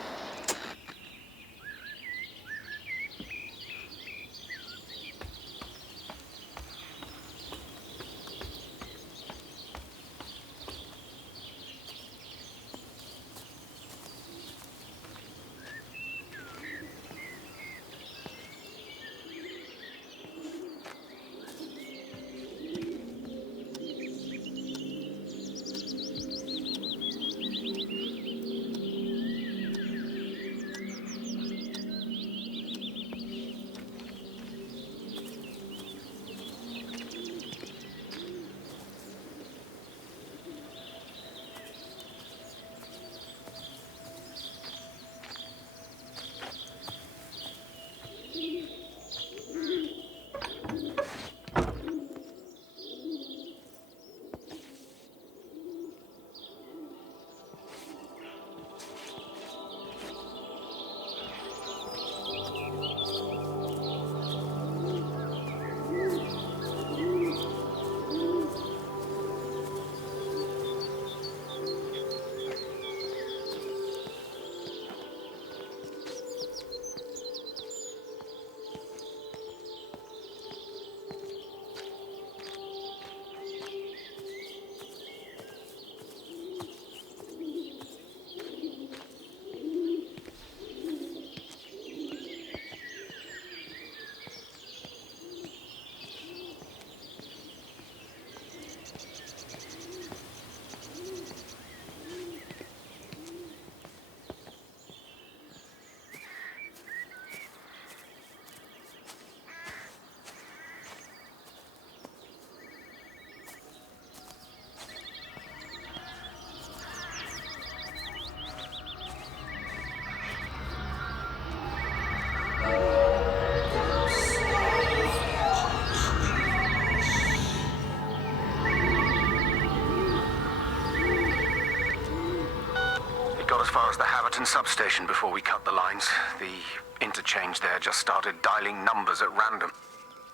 Substation before we cut the lines. The interchange there just started dialing numbers at random.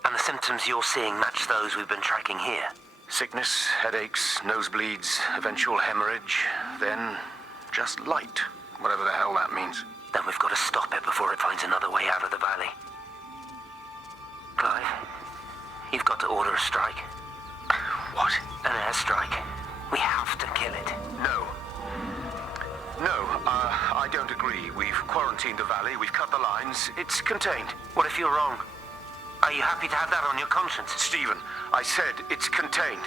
And the symptoms you're seeing match those we've been tracking here? Sickness, headaches, nosebleeds, eventual hemorrhage, then just light, whatever the hell that means. Then we've got to stop it before it finds another way out of the valley. Clive, you've got to order a strike. What? An airstrike. We have to kill it. No. I don't agree. We've quarantined the valley, we've cut the lines, it's contained. What if you're wrong? Are you happy to have that on your conscience? Stephen, I said it's contained.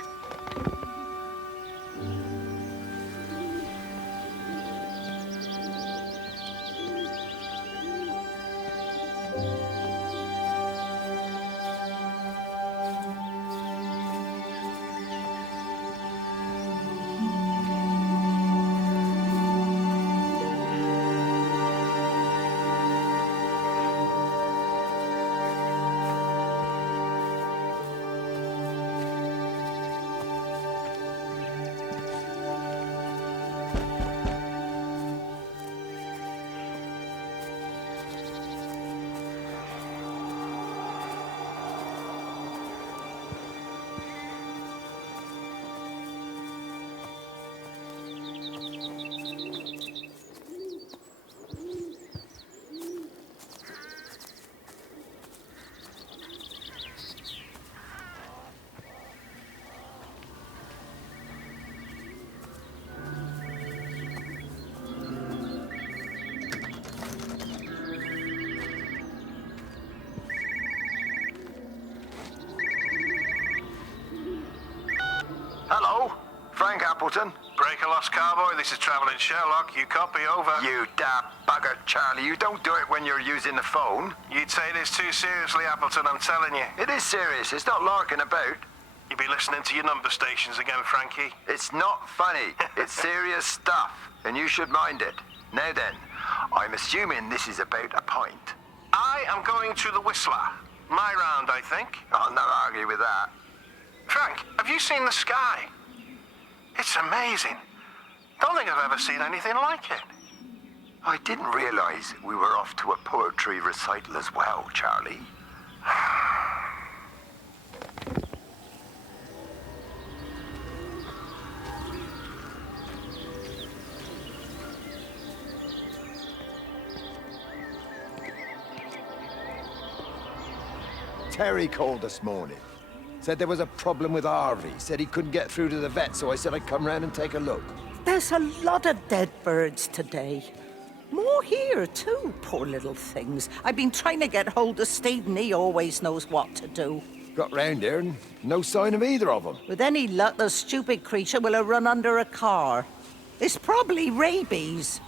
Frank Appleton. Breaker Lost Cowboy, this is Travelling Sherlock. You copy, over. You daft bugger, Charlie. You don't do it when you're using the phone. You'd say this too seriously, Appleton, I'm telling you. It is serious. It's not larking about. You be listening to your number stations again, Frankie. It's not funny. It's serious stuff, and you should mind it. Now then, I'm assuming this is about a pint. I am going to the Whistler. My round, I think. I'll not argue with that. Frank, have you seen the sky? It's amazing. Don't think I've ever seen anything like it. I didn't realize we were off to a poetry recital as well, Charlie. Terry called this morning. Said there was a problem with Harvey. Said he couldn't get through to the vet, so I said I'd come round and take a look. There's a lot of dead birds today. More here, too, poor little things. I've been trying to get hold of Steve, and he always knows what to do. Got round here and no sign of either of them. With any luck, the stupid creature will have run under a car. It's probably rabies.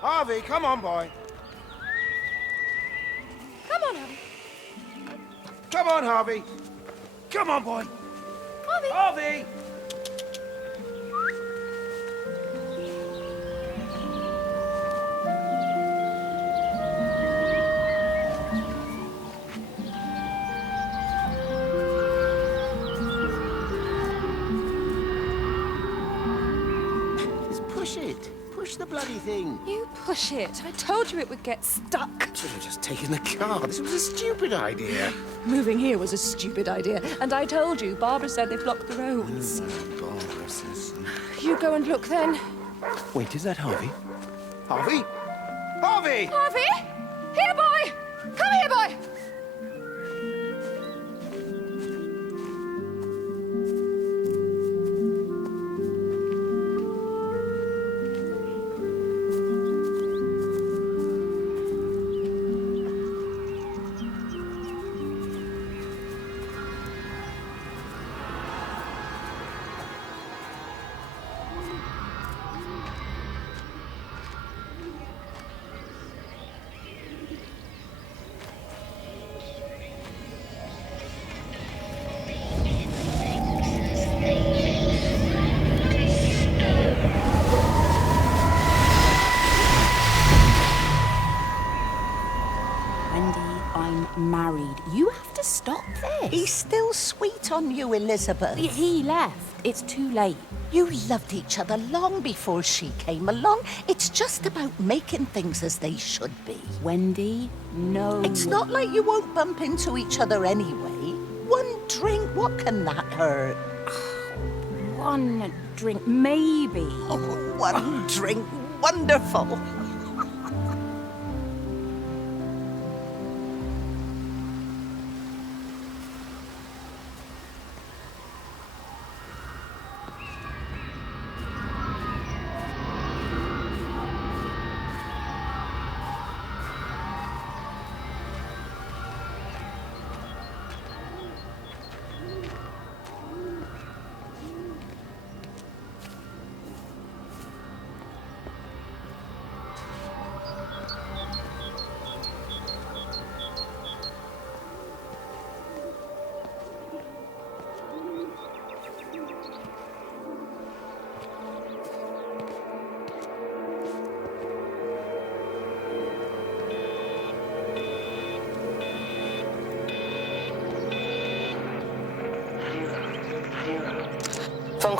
Harvey, come on, boy. Come on, Harvey. Come on, Harvey. Come on, boy. Harvey. Harvey! Just push it. Push the bloody thing. You push it. I told you it would get stuck. Should have just taken the car. This was a stupid idea. Moving here was a stupid idea. And I told you, Barbara said they've blocked the roads. Barbara says. You go and look then. Wait, is that Harvey? Harvey? Harvey! Harvey! Here, boy! Come here, boy! Married. You have to stop this. He's still sweet on you, Elizabeth. He left. It's too late. You loved each other long before she came along. It's just about making things as they should be. Wendy, no. It's not like you won't bump into each other anyway. One drink, what can that hurt? One drink, maybe. Oh, one drink, wonderful.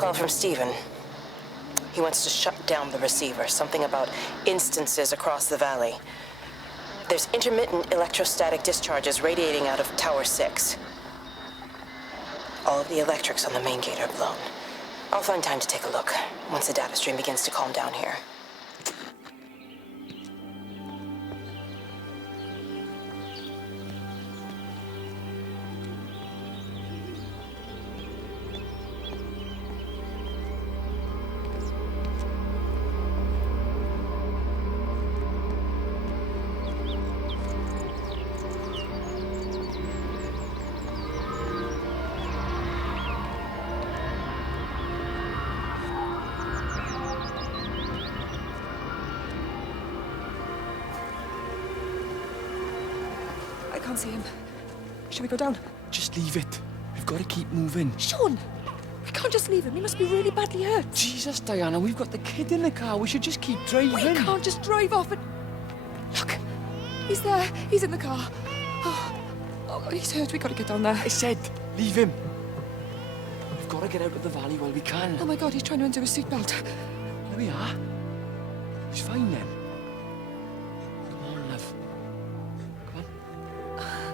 call from Stephen. He wants to shut down the receiver, something about instances across the valley. There's intermittent electrostatic discharges radiating out of Tower 6. All of the electrics on the main gate are blown. I'll find time to take a look once the data stream begins to calm down here. I can't see him. Shall we go down? Just leave it. We've got to keep moving. Sean! We can't just leave him. He must be really badly hurt. Jesus, Diana, we've got the kid in the car. We should just keep driving. We can't just drive off and... Look! He's there. He's in the car. Oh, he's hurt. We've got to get down there. I said, leave him. We've got to get out of the valley while we can. Oh my God, he's trying to undo his seatbelt. There we are. He's fine then. Come on, love. Come on. Come on.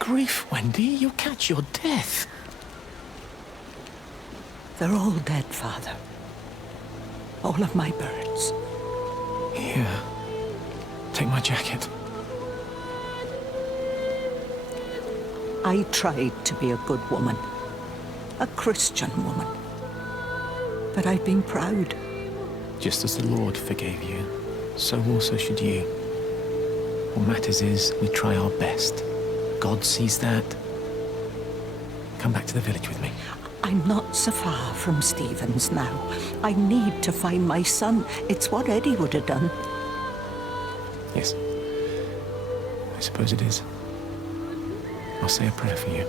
Grief, Wendy, you'll catch your death. They're all dead, Father. All of my birds. Here. Take my jacket. I tried to be a good woman. A Christian woman. But I've been proud. Just as the Lord forgave you, so also should you. What matters is we try our best. God sees that. Come back to the village with me. I'm not so far from Stephen's now. I need to find my son. It's what Eddie would have done. Yes. I suppose it is. I'll say a prayer for you.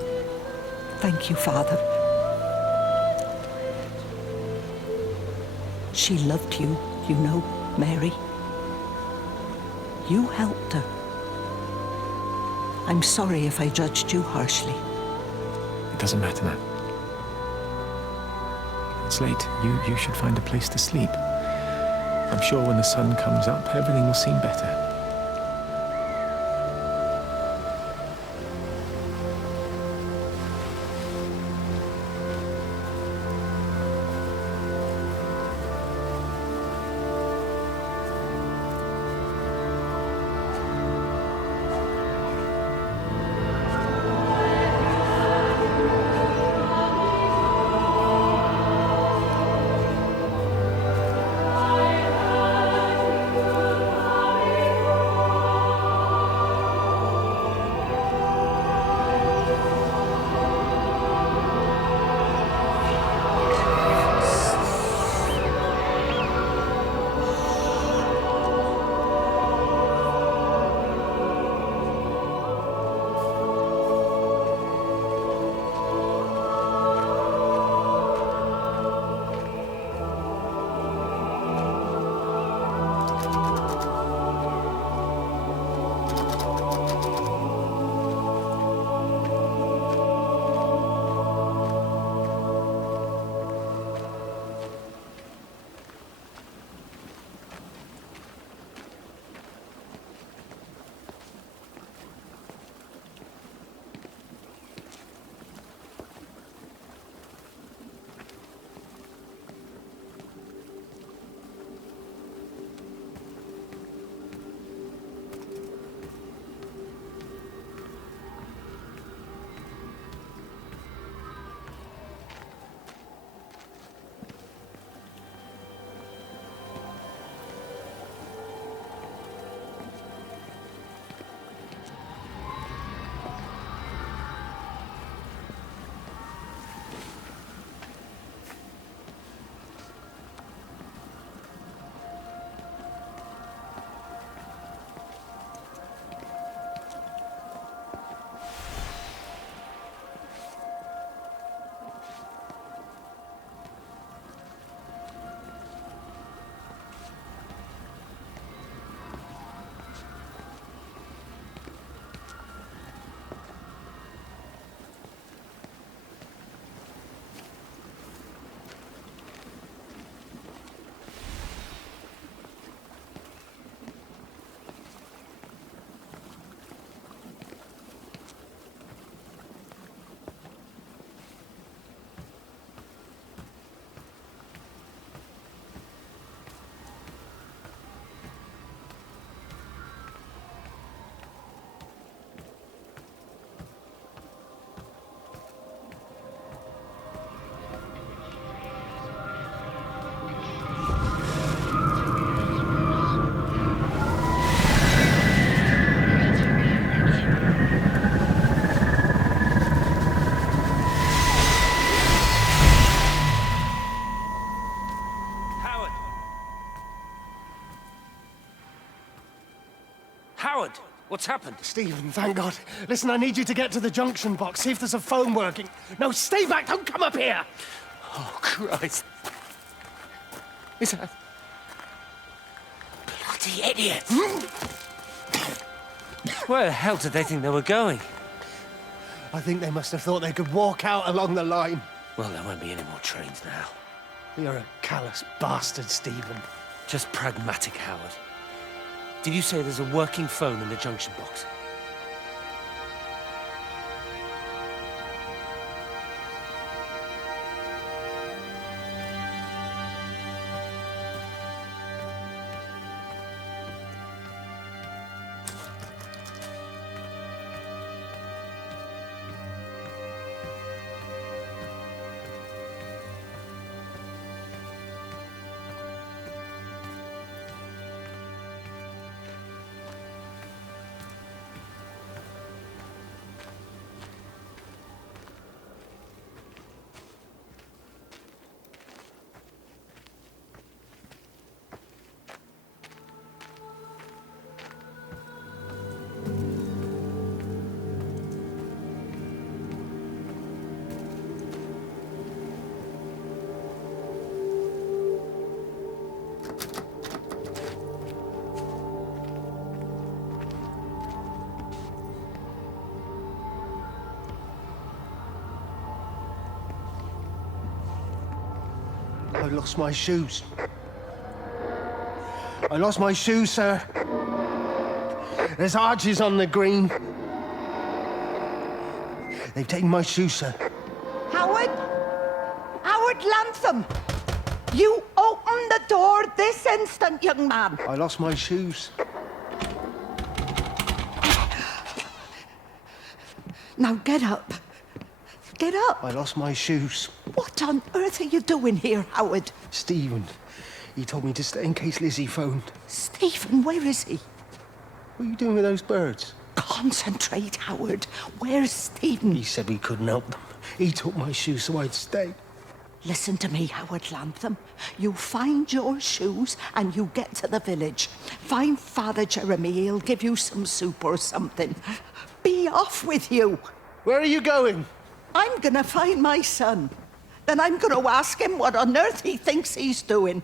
Thank you, Father. She loved you, you know, Mary. You helped her. I'm sorry if I judged you harshly. It doesn't matter now. It's late. You should find a place to sleep. I'm sure when the sun comes up, everything will seem better. Howard, what's happened? Stephen, thank God. Listen, I need you to get to the junction box, see if there's a phone working. No, stay back, don't come up here! Oh, Christ. Is that... Bloody idiot! Where the hell did they think they were going? I think they must have thought they could walk out along the line. Well, there won't be any more trains now. You're a callous bastard, Stephen. Just pragmatic, Howard. Did you say there's a working phone in the junction box? I lost my shoes. I lost my shoes, sir. There's arches on the green. They've taken my shoes, sir. Howard? Howard Lantham! You open the door this instant, young man. I lost my shoes. Now get up. Get up. I lost my shoes. What on earth are you doing here, Howard? Stephen, he told me to stay in case Lizzie phoned. Stephen, where is he? What are you doing with those birds? Concentrate, Howard. Where's Stephen? He said we couldn't help them. He took my shoes so I'd stay. Listen to me, Howard Lantham. You find your shoes and you get to the village. Find Father Jeremy. He'll give you some soup or something. Be off with you. Where are you going? I'm gonna find my son. Then I'm gonna ask him what on earth he thinks he's doing.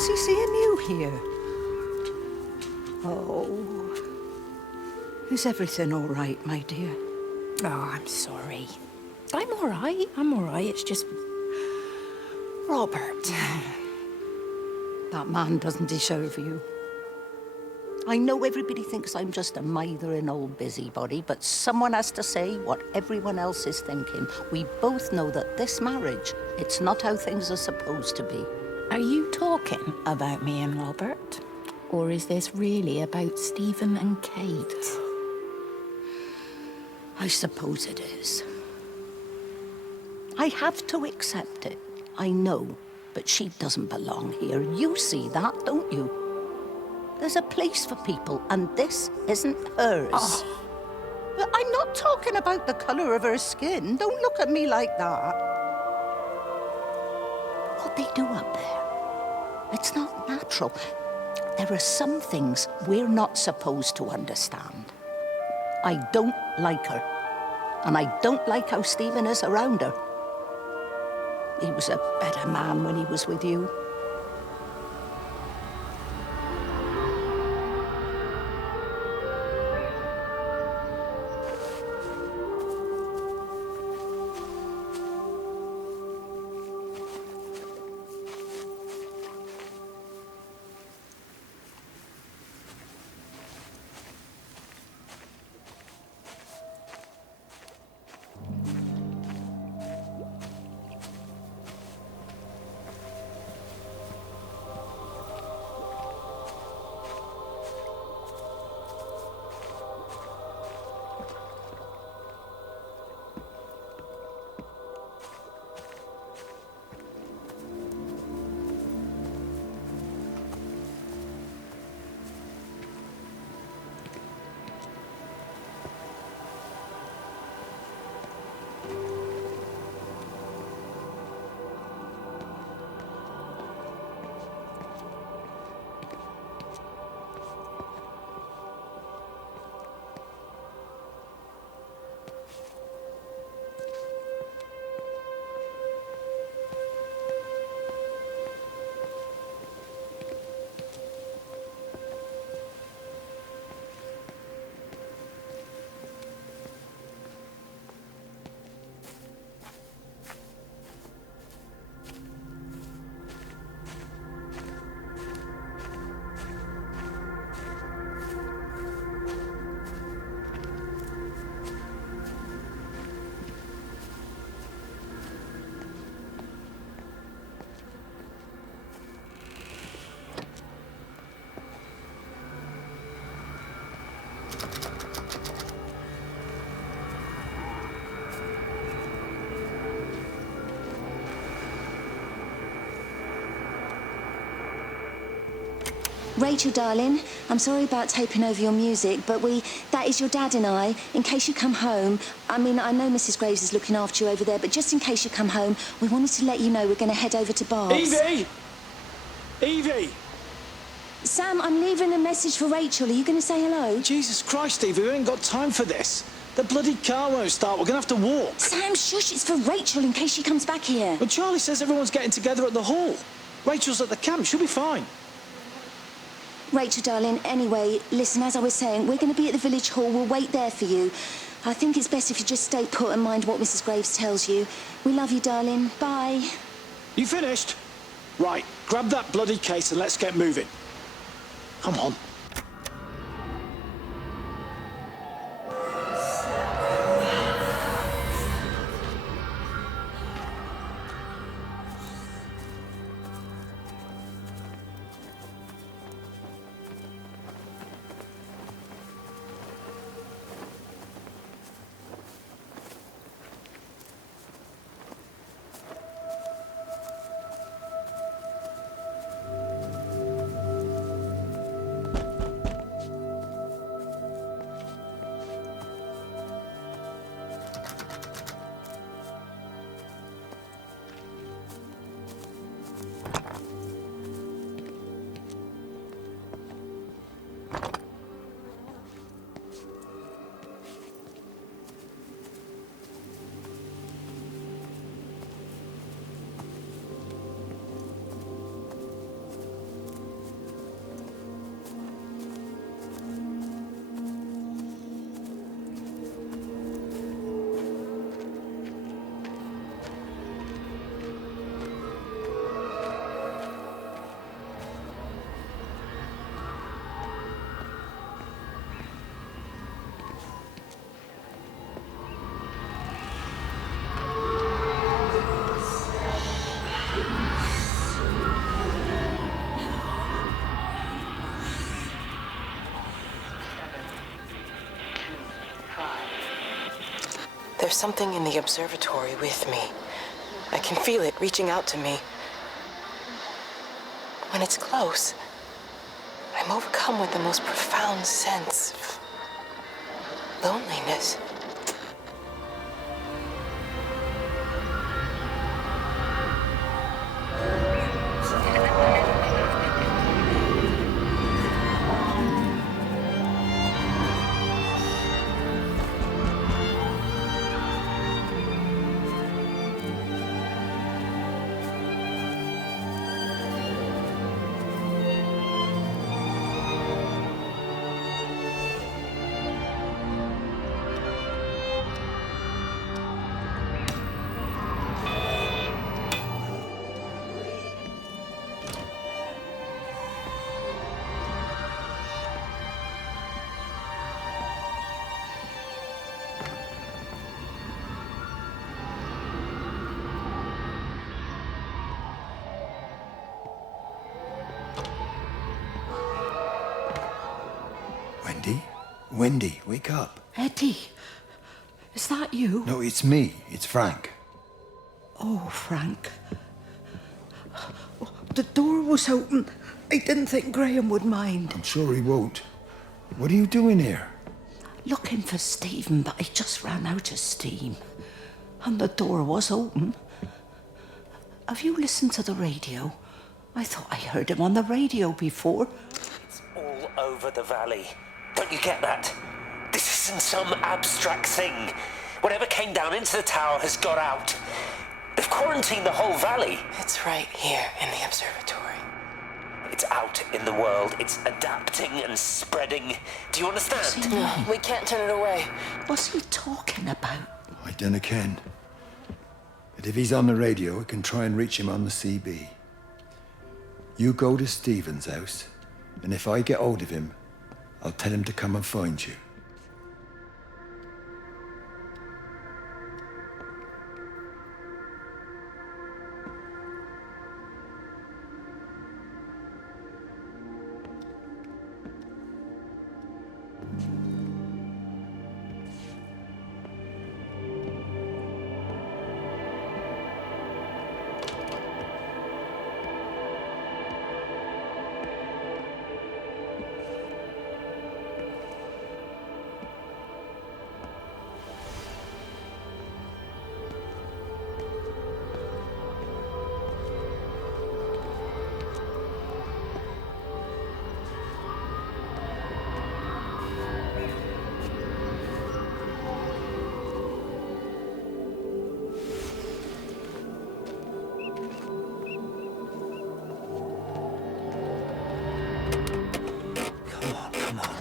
Fancy seeing you here. Oh. Is everything all right, my dear? Oh, I'm sorry. I'm all right. I'm all right. It's just... Robert. That man doesn't deserve you. I know everybody thinks I'm just a mithering old busybody, but someone has to say what everyone else is thinking. We both know that this marriage, it's not how things are supposed to be. Are you talking about me and Robert? Or is this really about Stephen and Kate? I suppose it is. I have to accept it. I know, but she doesn't belong here. You see that, don't you? There's a place for people, and this isn't hers. But I'm not talking about the colour of her skin. Don't look at me like that. What they do up there, it's not natural. There are some things we're not supposed to understand. I don't like her. And I don't like how Stephen is around her. He was a better man when he was with you. Rachel, darling, I'm sorry about taping over your music, but that is your dad and I. In case you come home, I mean, I know Mrs. Graves is looking after you over there, but just in case you come home, we wanted to let you know we're going to head over to Barb's. Evie! Evie! Sam, I'm leaving a message for Rachel. Are you going to say hello? Jesus Christ, Evie, we ain't got time for this. The bloody car won't start. We're going to have to walk. Sam, shush, it's for Rachel in case she comes back here. But Charlie says everyone's getting together at the hall. Rachel's at the camp. She'll be fine. Rachel, darling, anyway, listen, as I was saying, we're going to be at the village hall. We'll wait there for you. I think it's best if you just stay put and mind what Mrs. Graves tells you. We love you, darling. Bye. You finished? Right, grab that bloody case and let's get moving. Come on. There's something in the observatory with me. I can feel it reaching out to me. When it's close, I'm overcome with the most profound sense of loneliness. Wendy, wake up. Eddie, is that you? No, it's me. It's Frank. Oh, Frank. The door was open. I didn't think Graham would mind. I'm sure he won't. What are you doing here? Looking for Stephen, but I just ran out of steam. And the door was open. Have you listened to the radio? I thought I heard him on the radio before. It's all over the valley. Don't you get that? This isn't some abstract thing. Whatever came down into the tower has got out. They've quarantined the whole valley. It's right here in the observatory. It's out in the world. It's adapting and spreading. Do you understand? No, we can't turn it away. What's he talking about? I dunno ken. But if he's on the radio, I can try and reach him on the CB. You go to Stephen's house, and if I get hold of him, I'll tell him to come and find you.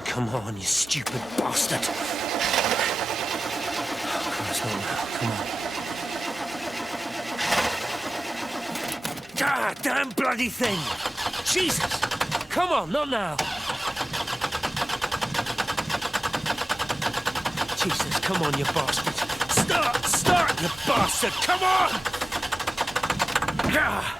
Come on, you stupid bastard. Oh, Christ, not now. Come on. Ah, damn bloody thing! Jesus! Come on, not now. Jesus, come on, you bastard. Start, you bastard! Come on! Ah!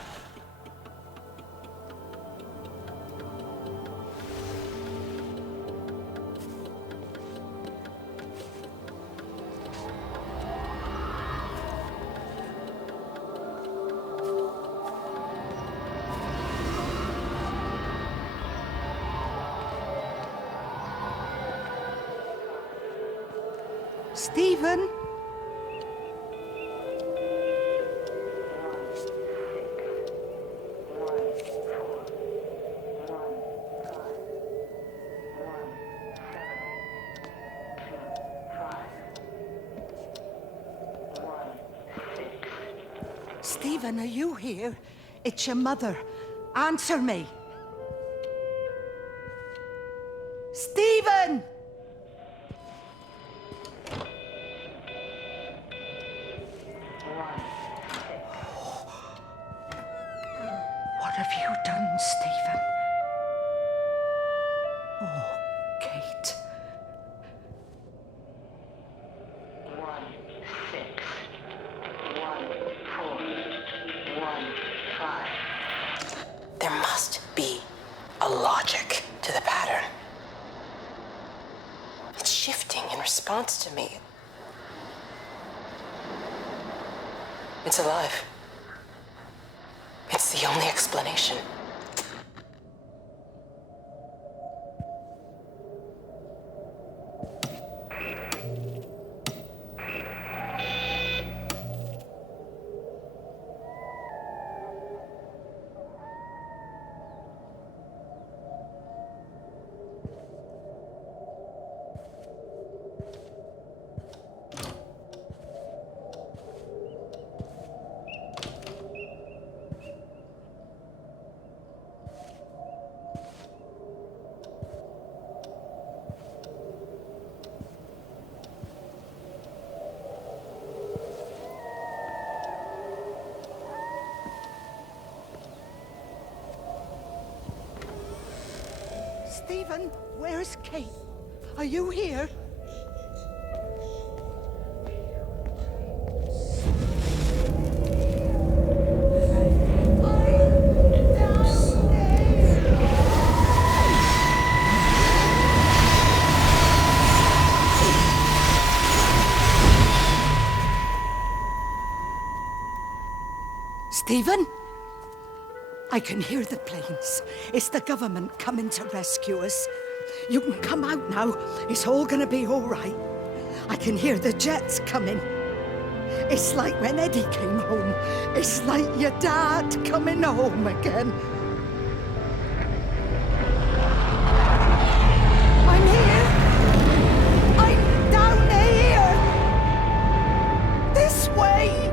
Stephen? Stephen, are you here? It's your mother. Answer me. Stephen! What have you done, Stephen? Oh, Kate. 16145. There must be a logic to the pattern. It's shifting in response to me. It's alive. It's the only explanation. Stephen, where's Kate? Are you here? Stephen? I can hear the planes. It's the government coming to rescue us. You can come out now. It's all gonna be all right. I can hear the jets coming. It's like when Eddie came home. It's like your dad coming home again. I'm here. I'm down here. This way.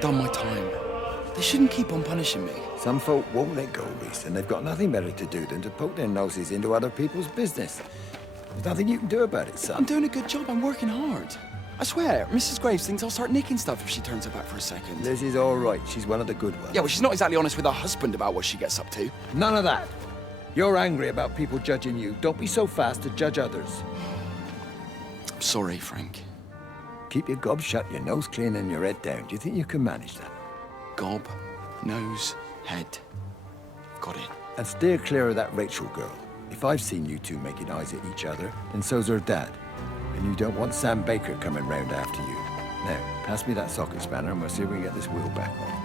Done my time. They shouldn't keep on punishing me. Some folk won't let go, Reese, and they've got nothing better to do than to poke their noses into other people's business. There's nothing you can do about it, son. I'm doing a good job. I'm working hard. I swear, Mrs. Graves thinks I'll start nicking stuff if she turns her back for a second. Lizzie's all right. She's one of the good ones. Yeah, well, she's not exactly honest with her husband about what she gets up to. None of that. You're angry about people judging you. Don't be so fast to judge others. I'm sorry, Frank. Keep your gob shut, your nose clean, and your head down. Do you think you can manage that? Gob, nose, head. Got it. And steer clear of that Rachel girl. If I've seen you two making eyes at each other, then so's her dad. And you don't want Sam Baker coming round after you. Now, pass me that socket spanner and we'll see if we can get this wheel back on.